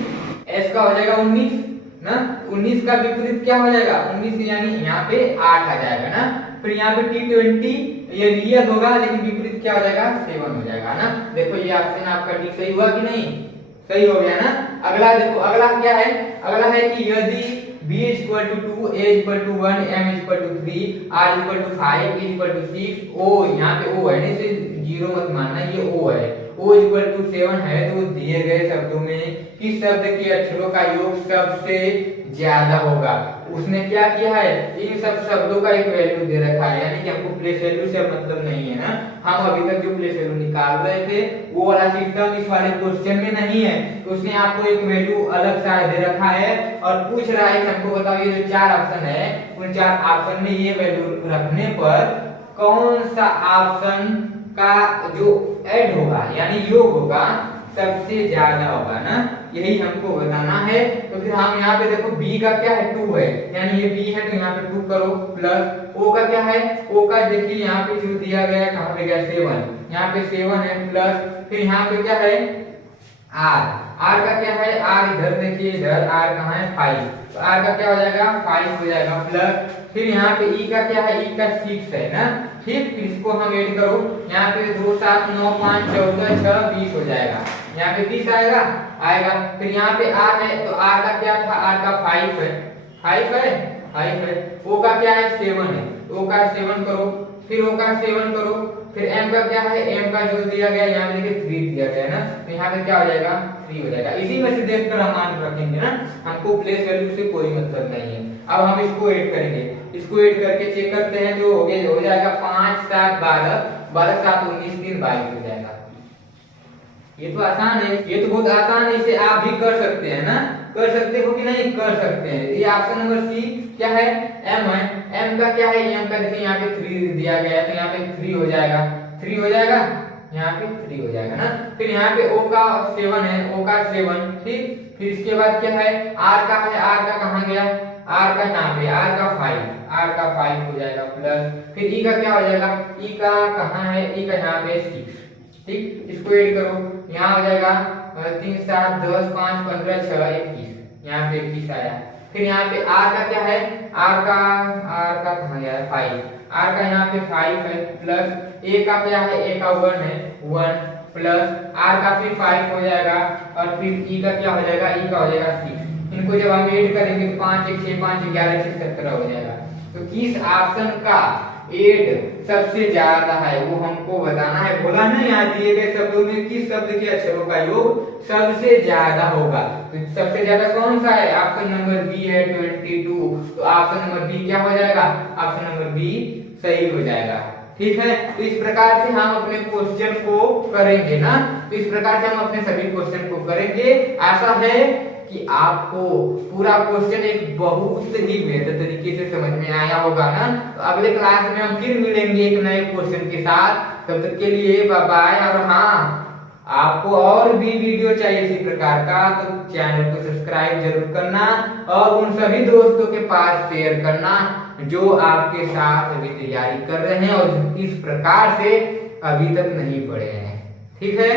s का हो जाएगा 19 ना, 19 का विपरीत क्या हो जाएगा 19, यानी यहाँ पे 8 आ जाएगा ना। फिर यहाँ पे t20 ये रियल होगा, लेकिन विपरीत क्या हो जाएगा 7 हो जाएगा ना। देखो ये ऑप्शन आपका डी सही हुआ कि नहीं, सही हो गया ना। अगला देखो, अगला क्या है, अगला है कि यदि b = 2, a = 1, m = 3, r = 5, e = 6, o यहाँ पे o है ना, इसे जीरो मत मानना, ये o है, o = 7 है, तो दिए गए शब्दों में किस शब्द के अक्षरों का योग सबसे ज्यादा होगा। उसने क्या किया है, इन सब शब्दों का एक वैल्यू दे रखा है, यानी कि हमको प्लेस वैल्यू से मतलब नहीं है ना। हम अभी तक जो प्लेस वैल्यू निकाल रहे थे वो वाला सिस्टम इस वाले क्वेश्चन में नहीं है, तो उसने आपको एक वैल्यू अलग सा दे रखा है और पूछ रहा है कि हमको बताओ ये जो 4 ऑप्शन है उन 4 ऑप्शन में ये वैल्यू रखने पर कौन सा ऑप्शन का जो ऐड होगा यानी योग होगा सबसे ज्यादा होगा ना, यही हमको बताना है। तो फिर हम यहाँ पे देखो b का क्या है 2 है, यानी ये b है तो यहाँ पे 2 करो, प्लस o का क्या है, o का देखिए यहाँ पे जो दिया गया है कहाँ पे गया 7, यहाँ पे 7 है, प्लस फिर यहाँ पे क्या है r का क्या है, r इधर देखिए इधर r कहाँ है 5, तो r का क्या हो जाएगा 5 हो जाएगा, प्लस फिर यहाँ पे e का क्या है, e का 6 है ना, ठीक। फिर इसको हम ऐड करो, यहाँ पे 2 7 9 5 14 6 20 हो जाएगा, यहाँ पे 20 आएगा। फिर यहाँ पे r है तो r का क्या था, r का 5 है, 5 है। o का क्या है 7 है, o का 7 करो, फिर o का 7 करो, फिर m का क्या है, m का जो दिया गया यहाँ पे देखिए 3 दिया गया है ना, तो यहाँ पे क्या हो जाएगा 3 हो जाएगा। इसी में से देखकर हम मान रखेंगे ना, हमको प्लेस वैल्यू से कोई मतलब नहीं है। अब हम इसको ऐड करेंगे, इसको ऐड करके चेक करते हैं, जो हो जाएगा 5 7 12 12 7 19 3 22 हो जाएगा। ये तो आसान है, ये तो बहुत आसान है, इसे आप भी कर सकते हैं ना, कर सकते हो कि नहीं, कर सकते हैं। ये ऑप्शन नंबर सी क्या है, m है, m का क्या है, m का देखिए यहाँ पे 3 दिया गया है तो यहाँ पे 3 हो जाएगा, 3 हो जाएगा, यहाँ पे 3 हो जाएगा ना। फिर यहाँ पे o का 7 है, o का 7, ठीक। फिर इसके बाद क्या है, r का है, r का कहाँ गया, r का यहाँ पे, r का 5 हो जाएगा, प्लस फिर e का क्या हो जाएगा, e का कहाँ है, e का यहाँ पे 6, ठीक। इसको ऐड करो, यहाँ हो जाएगा 3 7 10 5 15 6 21, यहाँ पे 21 आया। फिर यहाँ पे r का क्या है, r का कहाँ गया है 5, r का यहाँ पे 5 है, प्लस a का क्या है, a का 1 है 1, प्लस r का फिर 5 हो जाएगा, और फिर e का क्या हो जाएगा, e का हो जाएगा 6। इनको जब हम ऐड करेंगे तो 5 1 6 5 11 6 17 हो जाएगा। तो किस ऑप्शन का ऐड सबसे ज्यादा है वो हमको बताना है। बोला ना यहाँ दिए गए शब्दों में किस शब्द के अक्षरों का योग सबसे ज्यादा होगा, तो सबसे ज्यादा कौन सा है, ऑप्शन नंबर बी है 22। तो ऑप्शन नंबर बी क्या हो जाएगा, ऑप्शन नंबर बी सही हो जाएगा, ठीक है। तो इस प्रकार से हम अपने क्वेश्चन को करेंगे ना, तो इस प्रकार से हम अपने सभी क्वेश्चन को करेंगे। आशा है कि आपको पूरा क्वेश्चन एक बहुत ही बेहतर तरीके से समझ में आया होगा ना। तो अगले क्लास में हम फिर मिलेंगे एक नए क्वेश्चन के साथ, तब तक के लिए बाय बाय। और हाँ, आपको और भी वीडियो चाहिए इसी प्रकार का तो चैनल को सब्सक्राइब जरूर करना और उन सभी दोस्तों के पास शेयर करना जो आपके साथ अभी तैयारी कर रहे हैं और इस प्रकार से अभी तक नहीं पढ़े हैं, ठीक है।